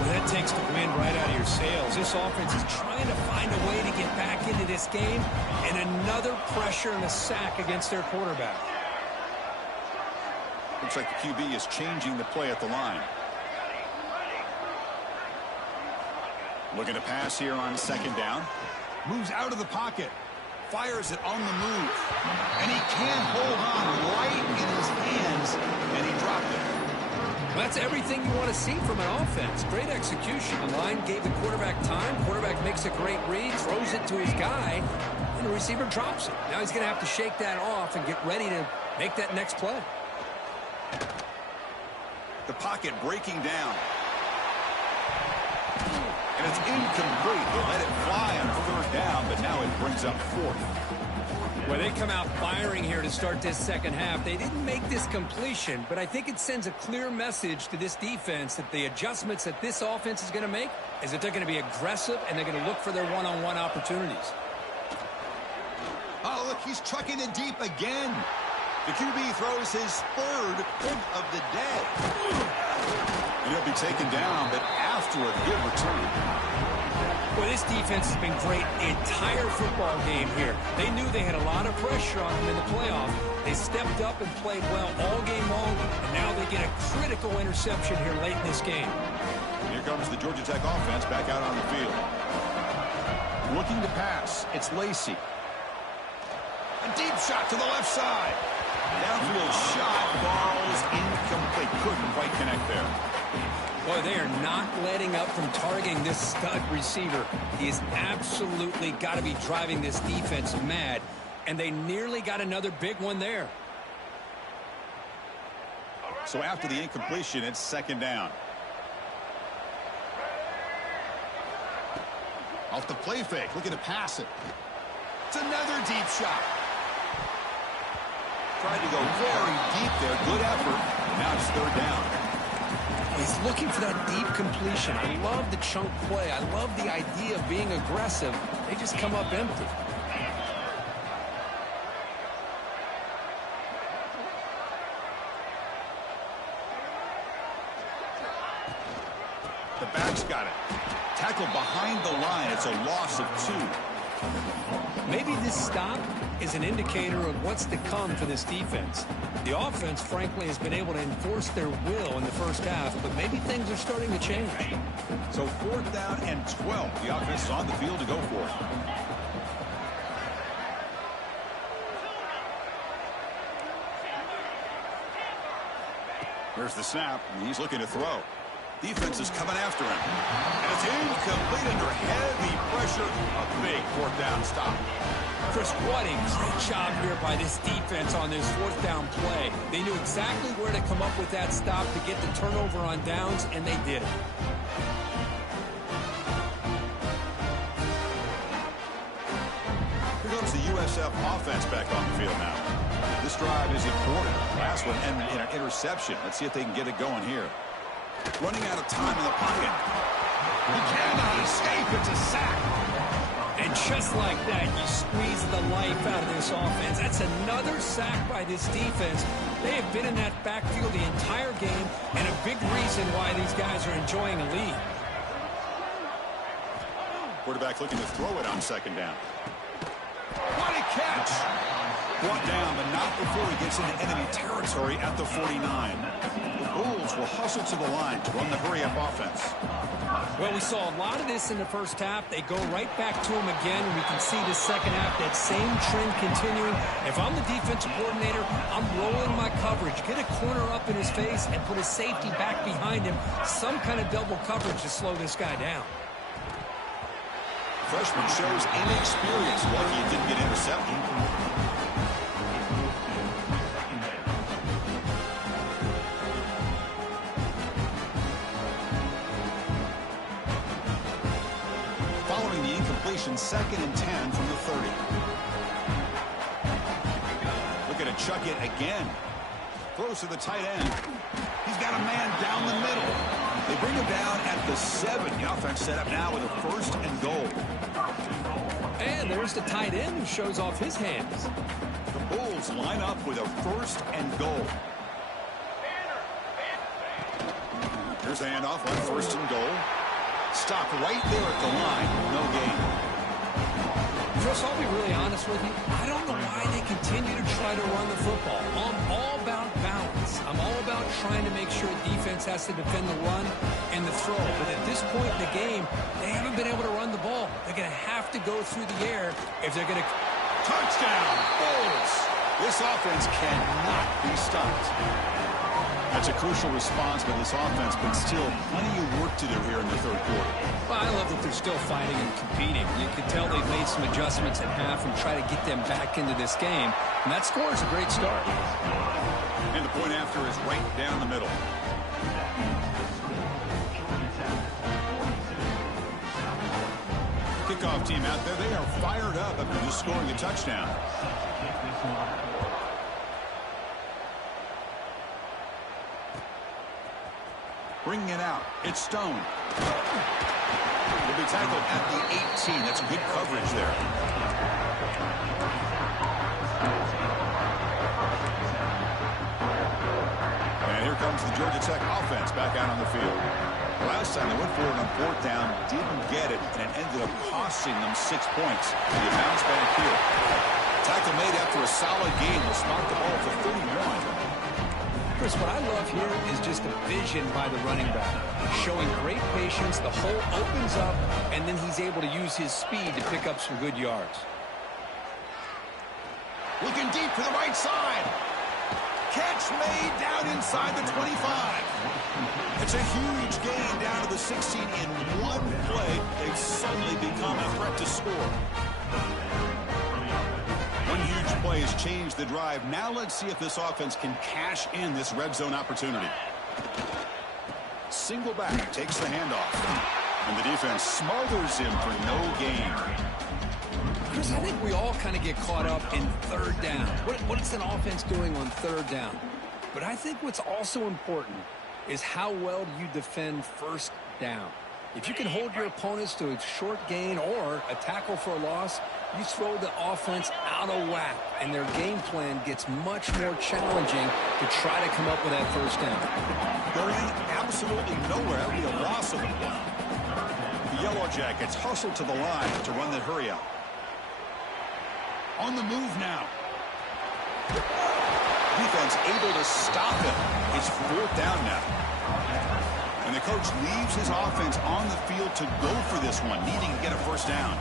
Well, that takes the wind right out of your sails. This offense is trying to find a way to get back into this game, and another pressure and a sack against their quarterback. Looks like the QB is changing the play at the line. Looking to pass here on second down. Moves out of the pocket. Fires it on the move. And he can't hold on right in his hands, and he dropped it. Well, that's everything you want to see from an offense. Great execution. The line gave the quarterback time. Quarterback makes a great read, throws it to his guy, and the receiver drops it. Now he's going to have to shake that off and get ready to make that next play. The pocket breaking down. And it's incomplete. They let it fly on third down, but now it brings up fourth. Well, they come out firing here to start this second half. They didn't make this completion, but I think it sends a clear message to this defense that the adjustments that this offense is going to make is that they're going to be aggressive and they're going to look for their one-on-one opportunities. Oh, look, he's trucking it deep again. The QB throws his third pick of the day. And he'll be taken down, but after a good return. Well, this defense has been great the entire football game here. They knew they had a lot of pressure on them in the playoff. They stepped up and played well all game long, and now they get a critical interception here late in this game. Here comes the Georgia Tech offense back out on the field. Looking to pass. It's Lacey. A deep shot to the left side. Downfield shot falls incomplete. Couldn't quite connect there. Boy, they are not letting up from targeting this stud receiver. He has absolutely got to be driving this defense mad, and they nearly got another big one there. So after the incompletion, it's second down. Off the play fake, looking to pass it. It's another deep shot. Tried to go very deep there. Good effort. Now it's third down. He's looking for that deep completion. I love the chunk play. I love the idea of being aggressive. They just come up empty. The back's got it. Tackled behind the line. It's a loss of 2. Maybe this stop is an indicator of what's to come for this defense. The offense, frankly, has been able to enforce their will in the first half, but maybe things are starting to change. So fourth down and 12. The offense is on the field to go for it. There's the snap, and he's looking to throw. Defense is coming after him. And it's incomplete under heavy pressure. A big fourth down stop. Chris, what a great job here by this defense on this fourth down play. They knew exactly where to come up with that stop to get the turnover on downs, and they did it. Here comes the USF offense back on the field now. This drive is important. Last one ended in an interception. Let's see if they can get it going here. Running out of time in the pocket. He cannot escape. It's a sack. And just like that, you squeeze the life out of this offense. That's another sack by this defense. They have been in that backfield the entire game, and a big reason why these guys are enjoying a lead. Quarterback looking to throw it on second down. What a catch! Brought down, but not before he gets into enemy territory at the 49. Bulls will hustle to the line to run the hurry-up offense. Well, we saw a lot of this in the first half. They go right back to him again. We can see the second half, that same trend continuing. If I'm the defensive coordinator, I'm rolling my coverage. Get a corner up in his face and put a safety back behind him. Some kind of double coverage to slow this guy down. Freshman shows inexperience. Lucky he didn't get intercepted. Following the incompletion, 2nd and 10 from the 30. Looking to chuck it again. Throws to the tight end. He's got a man down the middle. They bring him down at the 7. The offense set up now with a 1st and goal. And there's the tight end who shows off his hands. The Bulls line up with a 1st and goal. Here's the handoff on 1st and goal. Stop right there at the line. No gain. Chris, I'll be really honest with you. I don't know why they continue to try to run the football. I'm all about balance. I'm all about trying to make sure defense has to defend the run and the throw. But at this point in the game, they haven't been able to run the ball. They're going to have to go through the air if they're going to... Touchdown, Bulls! This offense cannot be stopped. That's a crucial response by this offense, but still plenty of work to do here in the 3rd quarter. Well, I love that they're still fighting and competing. You can tell they've made some adjustments at half and try to get them back into this game. And that score is a great start. And the point after is right down the middle. Kickoff team out there, they are fired up after just scoring a touchdown. Bringing it out, it's Stone. He'll be tackled at the 18. That's good coverage there. And here comes the Georgia Tech offense back out on the field. Last time they went for it on 4th down, didn't get it, and it ended up costing them 6 points. They bounce back here. Tackle made after a solid game. They'll spot the ball for 31. Chris, what I love here is just the vision by the running back. Showing great patience, the hole opens up, and then he's able to use his speed to pick up some good yards. Looking deep to the right side. Catch made down inside the 25. It's a huge gain down to the 16 in one play. They've suddenly become a threat to score. One huge play has changed the drive. Now let's see if this offense can cash in this red zone opportunity. Single back takes the handoff. And the defense smothers him for no gain. Chris, I think we all kind of get caught up in 3rd down. What is an offense doing on 3rd down? But I think what's also important is how well do you defend 1st down. If you can hold your opponents to a short gain or a tackle for a loss, you throw the offense out of whack, and their game plan gets much more challenging to try to come up with that 1st down. Going absolutely nowhere. That would be a loss of the play. The Yellow Jackets hustle to the line to run the hurry up. On the move now. Defense able to stop it. It's 4th down now. And the coach leaves his offense on the field to go for this one, needing to get a 1st down.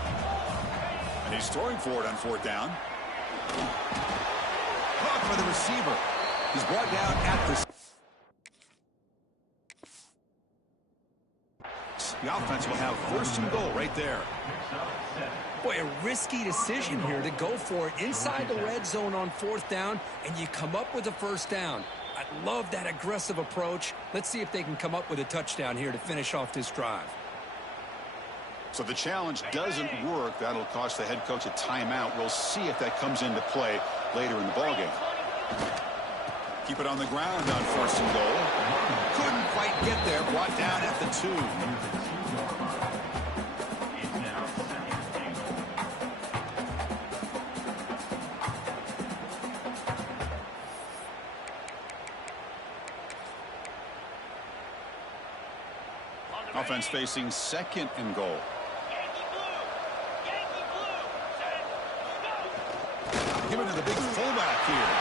And he's throwing for it on 4th down. Caught by the receiver. He's brought down at the... The offense will have 1st and goal right there. Boy, a risky decision here to go for it inside the red zone on 4th down, and you come up with a 1st down. I love that aggressive approach. Let's see if they can come up with a touchdown here to finish off this drive. So the challenge doesn't work. That'll cost the head coach a timeout. We'll see if that comes into play later in the ballgame. Keep it on the ground on 1st and goal. Couldn't quite get there. Brought down at the 2. Offense facing 2nd and goal. Give it to the big fullback here.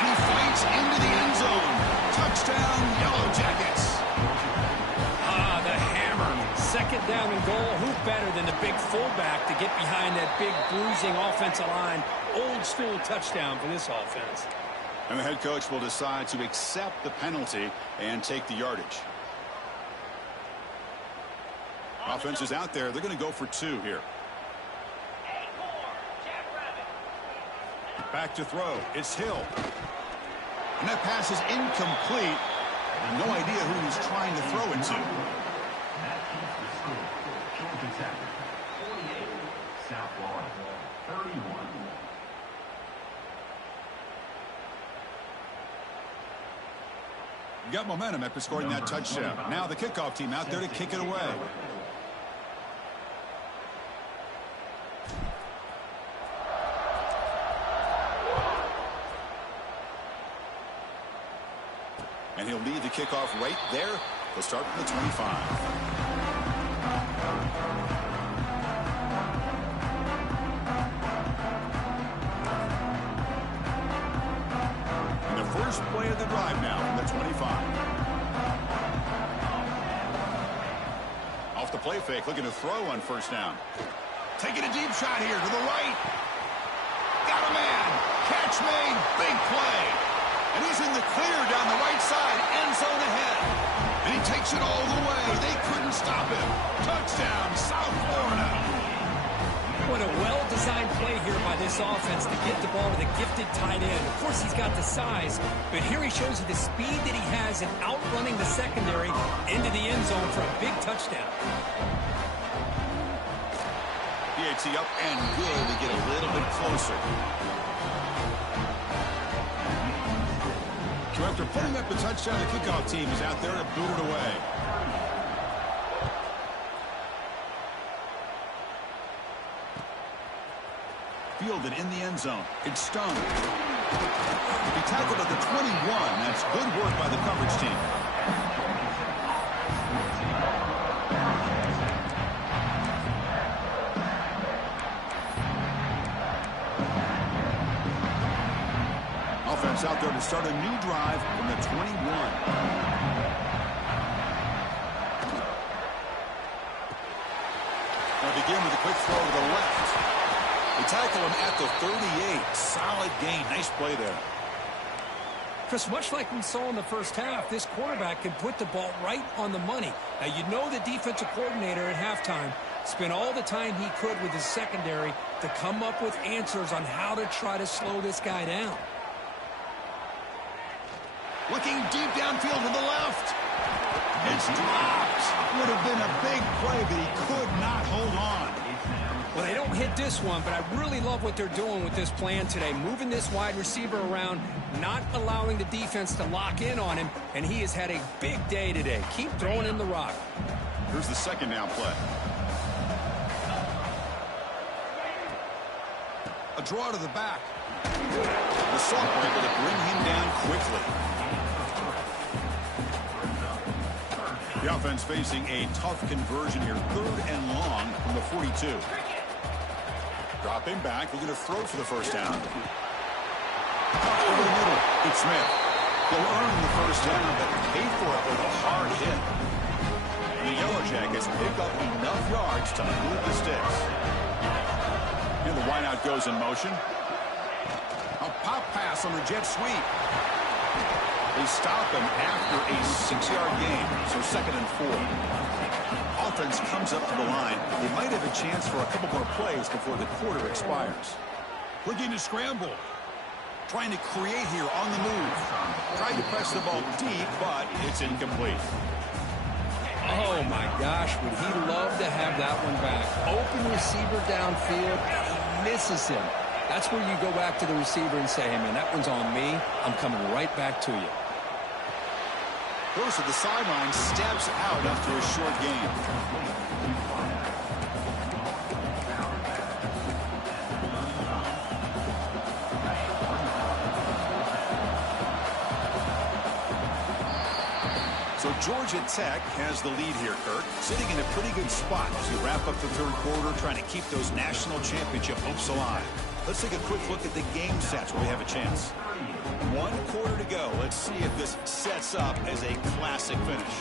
And he fights into the end zone. Touchdown, Yellow Jackets. Ah, the hammer. Second down and goal. Who better than the big fullback to get behind that big bruising offensive line? Old school touchdown for this offense. And the head coach will decide to accept the penalty and take the yardage. Offense is out there. They're going to go for 2 here. Back to throw. It's Hill. And that pass is incomplete. And no idea who he's trying to throw it to. That keeps the score. Georgia Tech 48, South Florida 31. Got momentum after scoring that touchdown. Now the kickoff team out there to kick it away. And he'll lead the kickoff right there. They'll start from the 25. And the first play of the drive now from the 25. Off the play fake, looking to throw on first down. Taking a deep shot here to the right. Got a man. Catch made. Big play. And he's in the clear down the right side. End zone ahead. And he takes it all the way. They couldn't stop him. Touchdown, South Florida. What a well-designed play here by this offense to get the ball to the gifted tight end. Of course, he's got the size, but here he shows you the speed that he has in outrunning the secondary into the end zone for a big touchdown. PAT up and good to get a little bit closer. So after putting up the touchdown, the kickoff team is out there to boot it away. Fielded in the end zone. It's Stone. He tackled at the 21. That's good work by the coverage team. Offense out there to start a new drive from the 21. Now begin with a quick throw to the left. They tackle him at the 38. Solid gain. Nice play there. Chris, much like we saw in the first half, this quarterback can put the ball right on the money. Now, you know the defensive coordinator at halftime spent all the time he could with his secondary to come up with answers on how to try to slow this guy down. Looking deep downfield to the left. It's dropped. Would have been a big play, but he could not hold on. Well, they don't hit this one, but I really love what they're doing with this plan today. Moving this wide receiver around, not allowing the defense to lock in on him, and he has had a big day today. Keep throwing him the rock. Here's the second down play. A draw to the back. The Sox were able to bring him down quickly. The offense facing a tough conversion here. 3rd and long from the 42. Dropping back. We're going to throw for the first down. Over the middle. It's Smith. He'll earn the first down, but pay for it with a hard hit. And the Yellow Jackets pick up enough yards to move the sticks. And the wideout goes in motion. A pop pass on the jet sweep. They stop him after a 6-yard gain, so 2nd and 4. Offense comes up to the line. They might have a chance for a couple more plays before the quarter expires. Looking to scramble. Trying to create here on the move. Trying to press the ball deep, but it's incomplete. Oh, my gosh, would he love to have that one back. Open receiver downfield, and he misses him. That's where you go back to the receiver and say, hey, man, that one's on me. I'm coming right back to you. Goes to the sideline, steps out after a short gain. So Georgia Tech has the lead here, Kirk, sitting in a pretty good spot as we wrap up the 3rd quarter, trying to keep those national championship hopes alive. Let's take a quick look at the game sets where we have a chance. 1 quarter to go. Let's see if this sets up as a classic finish.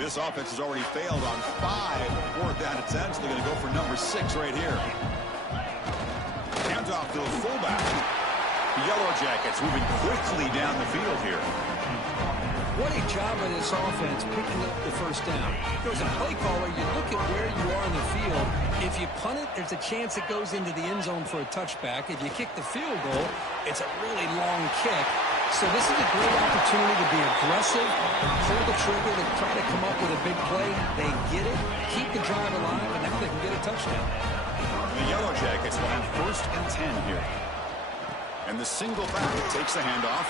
This offense has already failed on 5 4th down attempts. They're going to go for number 6 right here. Hands off to the fullback. The Yellow Jackets moving quickly down the field here. What a job by this offense picking up the first down. There's a play caller, you look at where you are in the field. If you punt it, there's a chance it goes into the end zone for a touchback. If you kick the field goal, it's a really long kick. So this is a great opportunity to be aggressive, pull the trigger, and try to come up with a big play. They get it, keep the drive alive, and now they can get a touchdown. The Yellow Jackets will have 1st and 10 here. And the single back takes the handoff.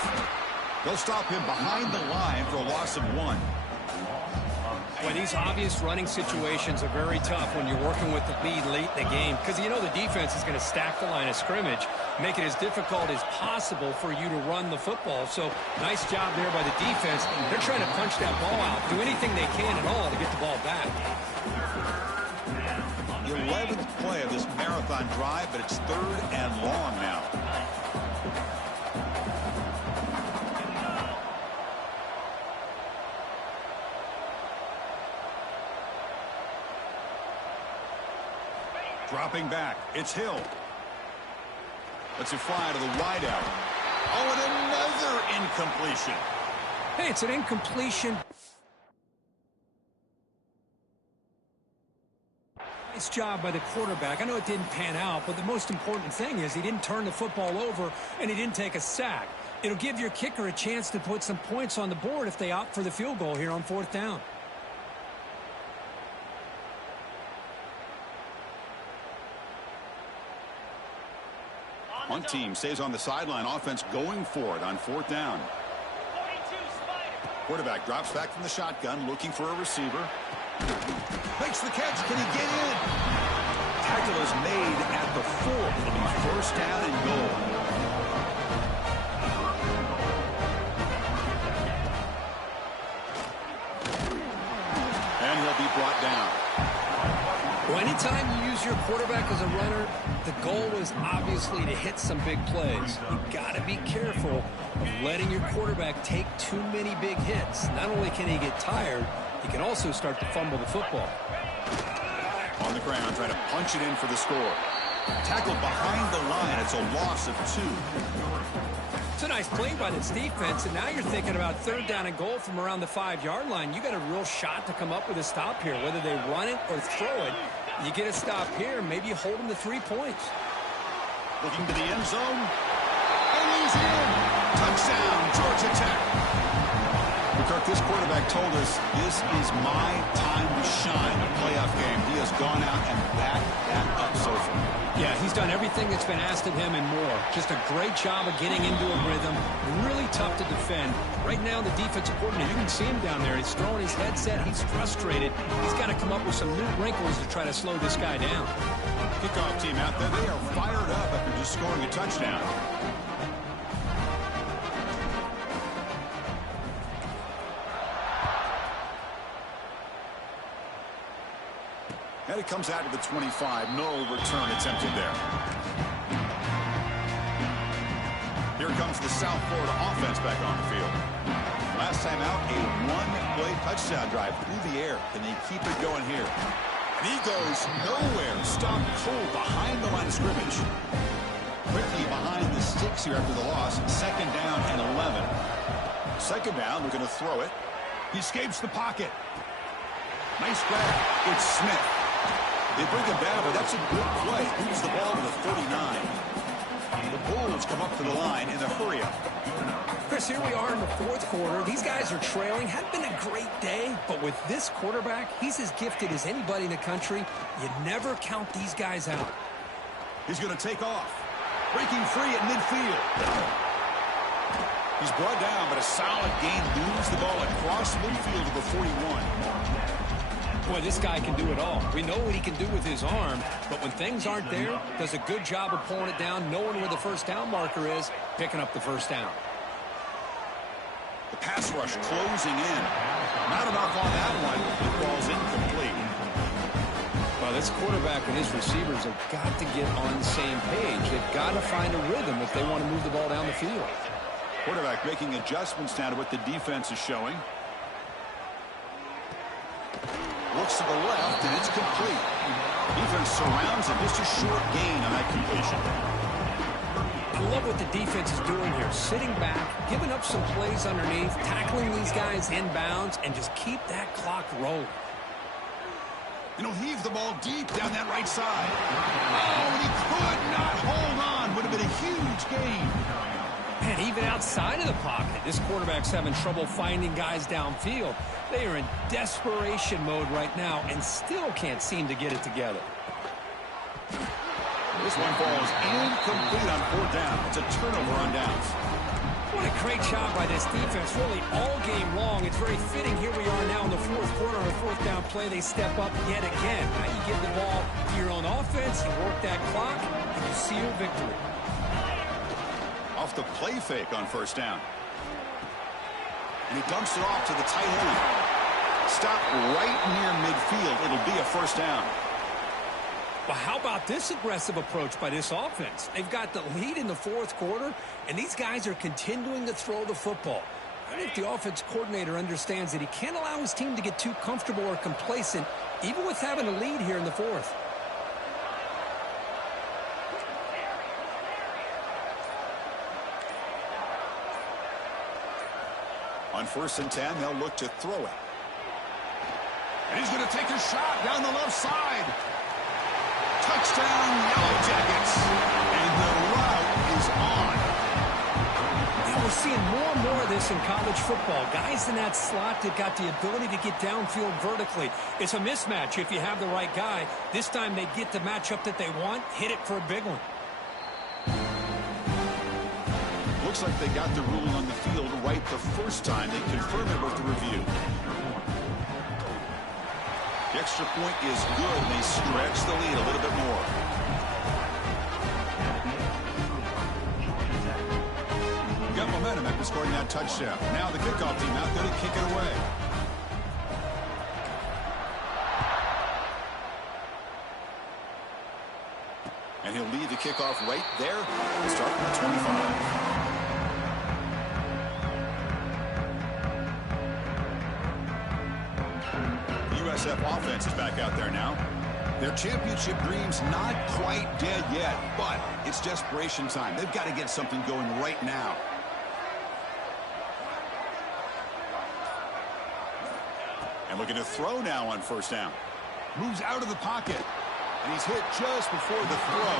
They'll stop him behind the line for a loss of 1. Well, these obvious running situations are very tough when you're working with the lead late in the game because you know the defense is going to stack the line of scrimmage, make it as difficult as possible for you to run the football. So nice job there by the defense. They're trying to punch that ball out, do anything they can at all to get the ball back. The 11th play of this marathon drive, but it's 3rd and long now. Dropping back, it's Hill. Let's it fly to the wideout. Oh, and another incompletion. Hey, it's an incompletion. Nice job by the quarterback. I know it didn't pan out, but the most important thing is he didn't turn the football over and he didn't take a sack. It'll give your kicker a chance to put some points on the board if they opt for the field goal here on 4th down. One team stays on the sideline. Offense going for it on 4th down. Quarterback drops back from the shotgun, looking for a receiver. Makes the catch. Can he get in? Tackle is made at the 4. It'll be 1st down and goal. And he'll be brought down. Well, anytime you use your quarterback as a runner, the goal is obviously to hit some big plays. You've got to be careful of letting your quarterback take too many big hits. Not only can he get tired, he can also start to fumble the football. On the ground, trying to punch it in for the score. Tackled behind the line. It's a loss of 2. It's a nice play by this defense, and now you're thinking about 3rd down and goal from around the 5-yard line. You got a real shot to come up with a stop here, whether they run it or throw it. You get a stop here, maybe you hold them to 3 points. Looking to the end zone. And he's in. Touchdown, Georgia Tech. McCurk, this quarterback told us this is my time to shine, a playoff game. He has gone out and backed that up so far. Yeah, he's done everything that's been asked of him and more. Just a great job of getting into a rhythm. Really tough to defend. Right now, the defensive coordinator, you can see him down there. He's throwing his headset. He's frustrated. He's got to come up with some new wrinkles to try to slow this guy down. Kickoff team out there. They are fired up after just scoring a touchdown. And it comes out to the 25. No return attempted there. Here comes the South Florida offense back on the field. Last time out, a 1-play touchdown drive through the air. Can they keep it going here? And he goes nowhere. Stopped cold behind the line of scrimmage. Quickly behind the sticks here after the loss. 2nd down and 11. 2nd down, we're going to throw it. He escapes the pocket. Nice grab. It's Smith. They bring him down, but that's a good play. Moves the ball to the 39. The Bulls come up to the line in a hurry-up. Chris, here we are in the 4th quarter. These guys are trailing. Hadn't been a great day, but with this quarterback, he's as gifted as anybody in the country. You never count these guys out. He's going to take off. Breaking free at midfield. He's brought down, but a solid gain. Moves the ball across midfield to the 41. Boy, this guy can do it all. We know what he can do with his arm, but when things aren't there, does a good job of pulling it down, knowing where the 1st down marker is, picking up the 1st down. The pass rush closing in. Not enough on that one. It falls incomplete. Well, this this quarterback and his receivers have got to get on the same page. They've got to find a rhythm if they want to move the ball down the field. Quarterback making adjustments now to what the defense is showing. Looks to the left, and it's complete. Defense surrounds it. Just a short gain on that completion. I love what the defense is doing here. Sitting back, giving up some plays underneath, tackling these guys inbounds, and just keep that clock rolling. And he'll heave the ball deep down that right side. Oh, and he could not hold on. Would have been a huge gain. And even outside of the pocket, this quarterback's having trouble finding guys downfield. They are in desperation mode right now and still can't seem to get it together. This one falls incomplete on 4th down. It's a turnover on downs. What a great job by this defense, really all game long. It's very fitting. Here we are now in the 4th quarter on a 4th down play. They step up yet again. Now you give the ball to your own offense, you work that clock, and you seal victory. Off the play fake on 1st down. And he dumps it off to the tight end. Stop right near midfield. It'll be a 1st down. Well, how about this aggressive approach by this offense? They've got the lead in the 4th quarter, and these guys are continuing to throw the football. I think the offense coordinator understands that he can't allow his team to get too comfortable or complacent, even with having a lead here in the 4th. On 1st and 10, they'll look to throw it. And he's going to take a shot down the left side. Touchdown, Yellow Jackets. And the route is on. Yeah, we're seeing more and more of this in college football. Guys in that slot that got the ability to get downfield vertically. It's a mismatch if you have the right guy. This time they get the matchup that they want, hit it for a big one. Looks like they got the ruling on the field right the first time. They confirm it with the review. The extra point is good, and they stretch the lead a little bit more. Got momentum after scoring that touchdown. Now the kickoff team out there to kick it away. And he'll lead the kickoff right there. We'll start from the 25. USF offense is back out there now. Their championship dreams not quite dead yet, but it's desperation time. They've got to get something going right now. And looking to throw now on 1st down. Moves out of the pocket. And he's hit just before the throw.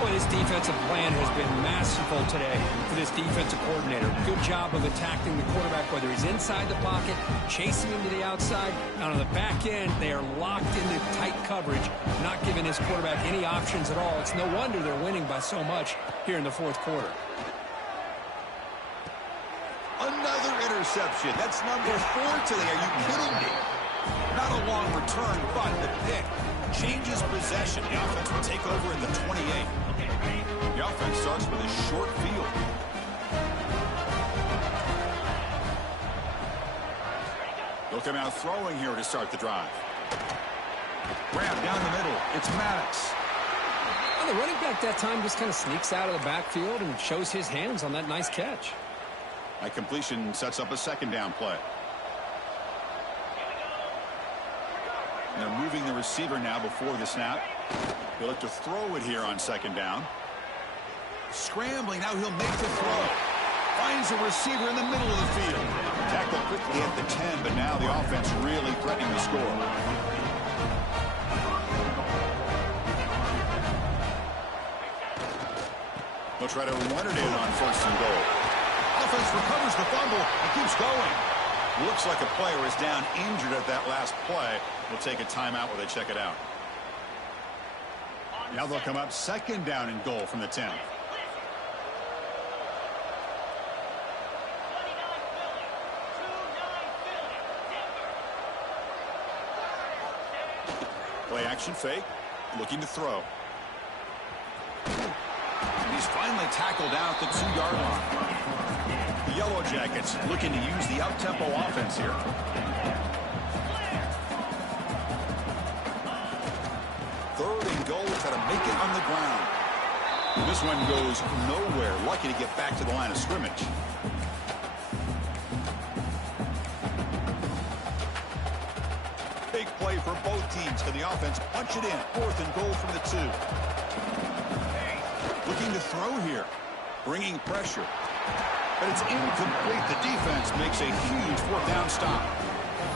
Boy, this defensive plan has been masterful today for this defensive coordinator. Good job of attacking the quarterback, whether he's inside the pocket, chasing him to the outside. And on the back end, they are locked into tight coverage, not giving this quarterback any options at all. It's no wonder they're winning by so much here in the 4th quarter. Another interception. That's number 4 today. Are you kidding me? Not a long return, but the pick changes possession. The offense will take over in the 28. The offense starts with a short field. They'll come out throwing here to start the drive. Grab down the middle. It's Maddox. Well, the running back that time just kind of sneaks out of the backfield and shows his hands on that nice catch. That completion sets up a 2nd down play. They're moving the receiver now before the snap. He'll look to throw it here on 2nd down. Scrambling, now he'll make the throw. Finds a receiver in the middle of the field. Tackle quickly at the 10, but now the offense really threatening to score. They'll try to run it in on 1st and goal. Offense recovers the fumble and keeps going. Looks like a player is down injured at that last play. We'll take a timeout while they check it out. Now they'll come up 2nd down and goal from the 10. Play action fake. Looking to throw. And he's finally tackled out the 2-yard line. The Yellow Jackets looking to use the up-tempo offense here. go. Try to make it on the ground. This one goes nowhere. Lucky to get back to the line of scrimmage. Big play for both teams. Can the offense punch it in? 4th and goal from the 2. Looking to throw here. Bringing pressure. But it's incomplete. The defense makes a huge 4th down stop.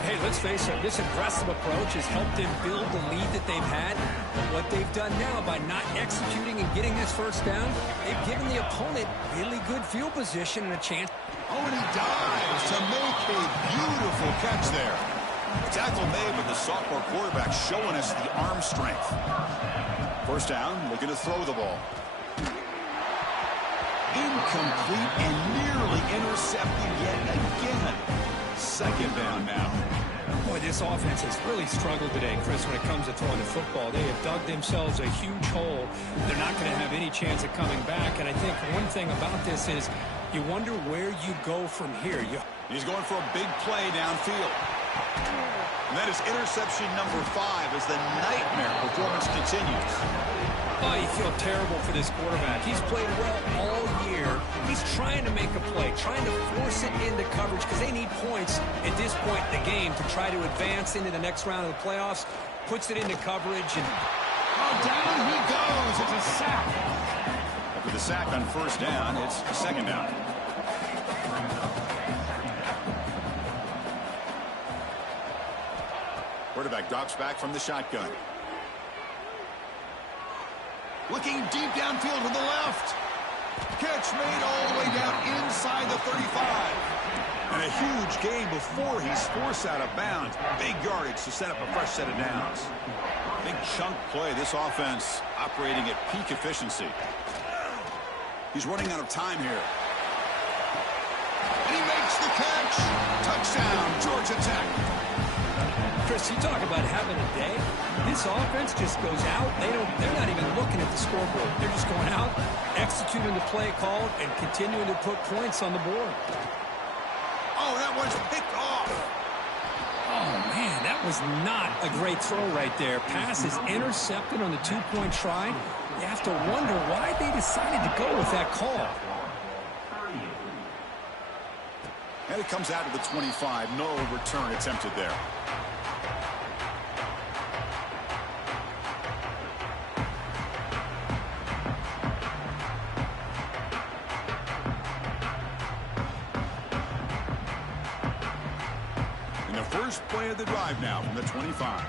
Hey, let's face it, this aggressive approach has helped them build the lead that they've had. But what they've done now by not executing and getting this 1st down, they've given the opponent really good field position and a chance. Oh, and he dives to make a beautiful catch there. Tackle made, but the sophomore quarterback showing us the arm strength. 1st down, looking to throw the ball. Incomplete and nearly intercepted yet again. 2nd down now. Boy, this offense has really struggled today, Chris, when it comes to throwing the football. They have dug themselves a huge hole. They're not going to have any chance of coming back. And I think one thing about this is you wonder where you go from here. He's going for a big play downfield. And that is interception number 5 as the nightmare performance continues. Oh, you feel terrible for this quarterback. He's played well all year. He's trying to make a play, trying to force it into coverage because they need points at this point in the game to try to advance into the next round of the playoffs. Puts it into coverage and down he goes. It's a sack. After the sack on 1st down, it's 2nd down. Quarterback drops back from the shotgun. Looking deep downfield to the left. Catch made all the way down inside the 35. And a huge gain before he's forced out of bounds. Big yardage to set up a fresh set of downs. Big chunk play. This offense operating at peak efficiency. He's running out of time here. And he makes the catch. Touchdown, Georgia Tech. Chris, you talk about having a day. This offense just goes out. They're not even looking at the scoreboard. They're just going out, executing the play called, and continuing to put points on the board. Oh, that one's picked off. Oh, man, that was not a great throw right there. Pass is intercepted on the 2-point try. You have to wonder why they decided to go with that call. And it comes out to the 25. No return attempted there. First play of the drive now from the 25.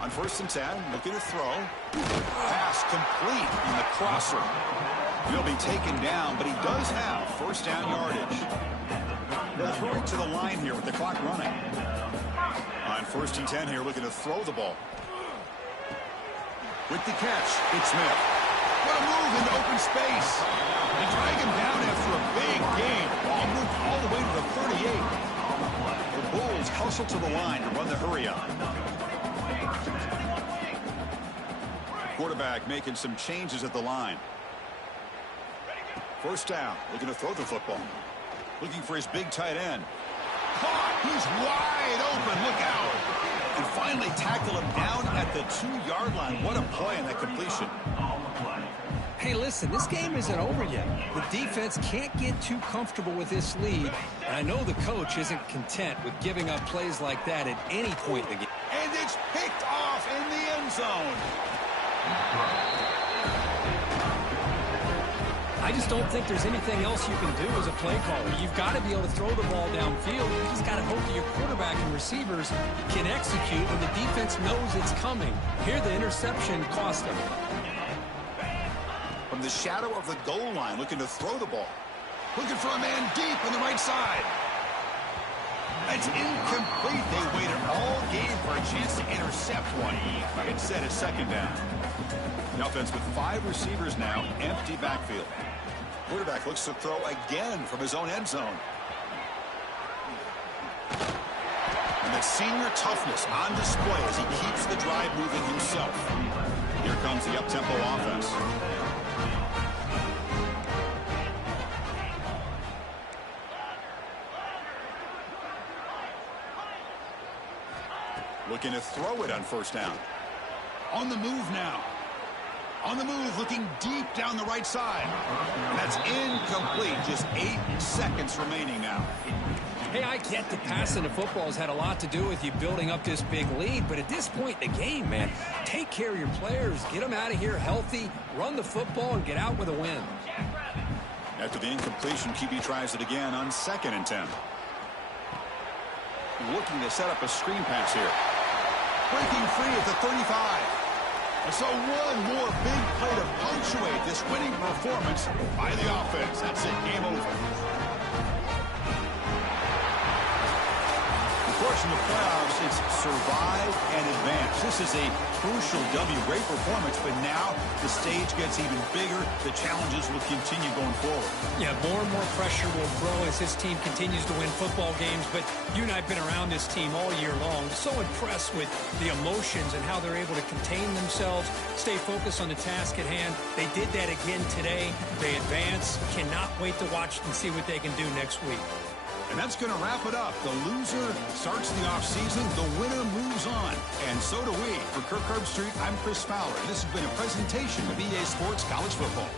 On 1st and 10, looking to throw. Pass complete on the crosser. He'll be taken down, but he does have 1st down yardage. They're throwing to the line here with the clock running. On 1st and 10 here, looking to throw the ball. With the catch, it's Smith. What a move into open space. They drag him down after a big gain. Ball moved all the way to the 38. The Bulls hustle to the line to run the hurry on. Quarterback making some changes at the line. 1st down, looking to throw the football. Looking for his big tight end. Caught! He's wide open. Look out! And finally tackle him down at the 2-yard line. What a play on that completion. Hey, listen, this game isn't over yet. The defense can't get too comfortable with this lead. And I know the coach isn't content with giving up plays like that at any point in the game. And it's picked off in the end zone. I just don't think there's anything else you can do as a play caller. You've got to be able to throw the ball downfield. You just got to hope that your quarterback and receivers can execute when the defense knows it's coming. Here, the interception cost them. From the shadow of the goal line, looking to throw the ball. Looking for a man deep on the right side. It's incomplete. They waited all game for a chance to intercept one. Instead, it's 2nd down. The offense with 5 receivers now, empty backfield. Quarterback looks to throw again from his own end zone. And that senior toughness on display as he keeps the drive moving himself. Here comes the up-tempo offense. Looking to throw it on first down. On the move now. On the move, looking deep down the right side. And that's incomplete. Just 8 seconds remaining now. Hey, I get that passing the football has had a lot to do with you building up this big lead, but at this point in the game, man, take care of your players, get them out of here healthy, run the football, and get out with a win. After the incompletion, QB tries it again on 2nd and 10. Looking to set up a screen pass here. Breaking free at the 35. And so one more big play to punctuate this winning performance by the offense. That's it, game over. Of course, in the playoffs, it's survive and advance. This is a crucial W. Great performance, but now the stage gets even bigger. The challenges will continue going forward. Yeah, more and more pressure will grow as this team continues to win football games. But you and I have been around this team all year long. So impressed with the emotions and how they're able to contain themselves, stay focused on the task at hand. They did that again today. They advance. Cannot wait to watch and see what they can do next week. And that's going to wrap it up. The loser starts the offseason. The winner moves on. And so do we. For Kirk Herbstreit, I'm Chris Fowler. This has been a presentation of EA Sports College Football.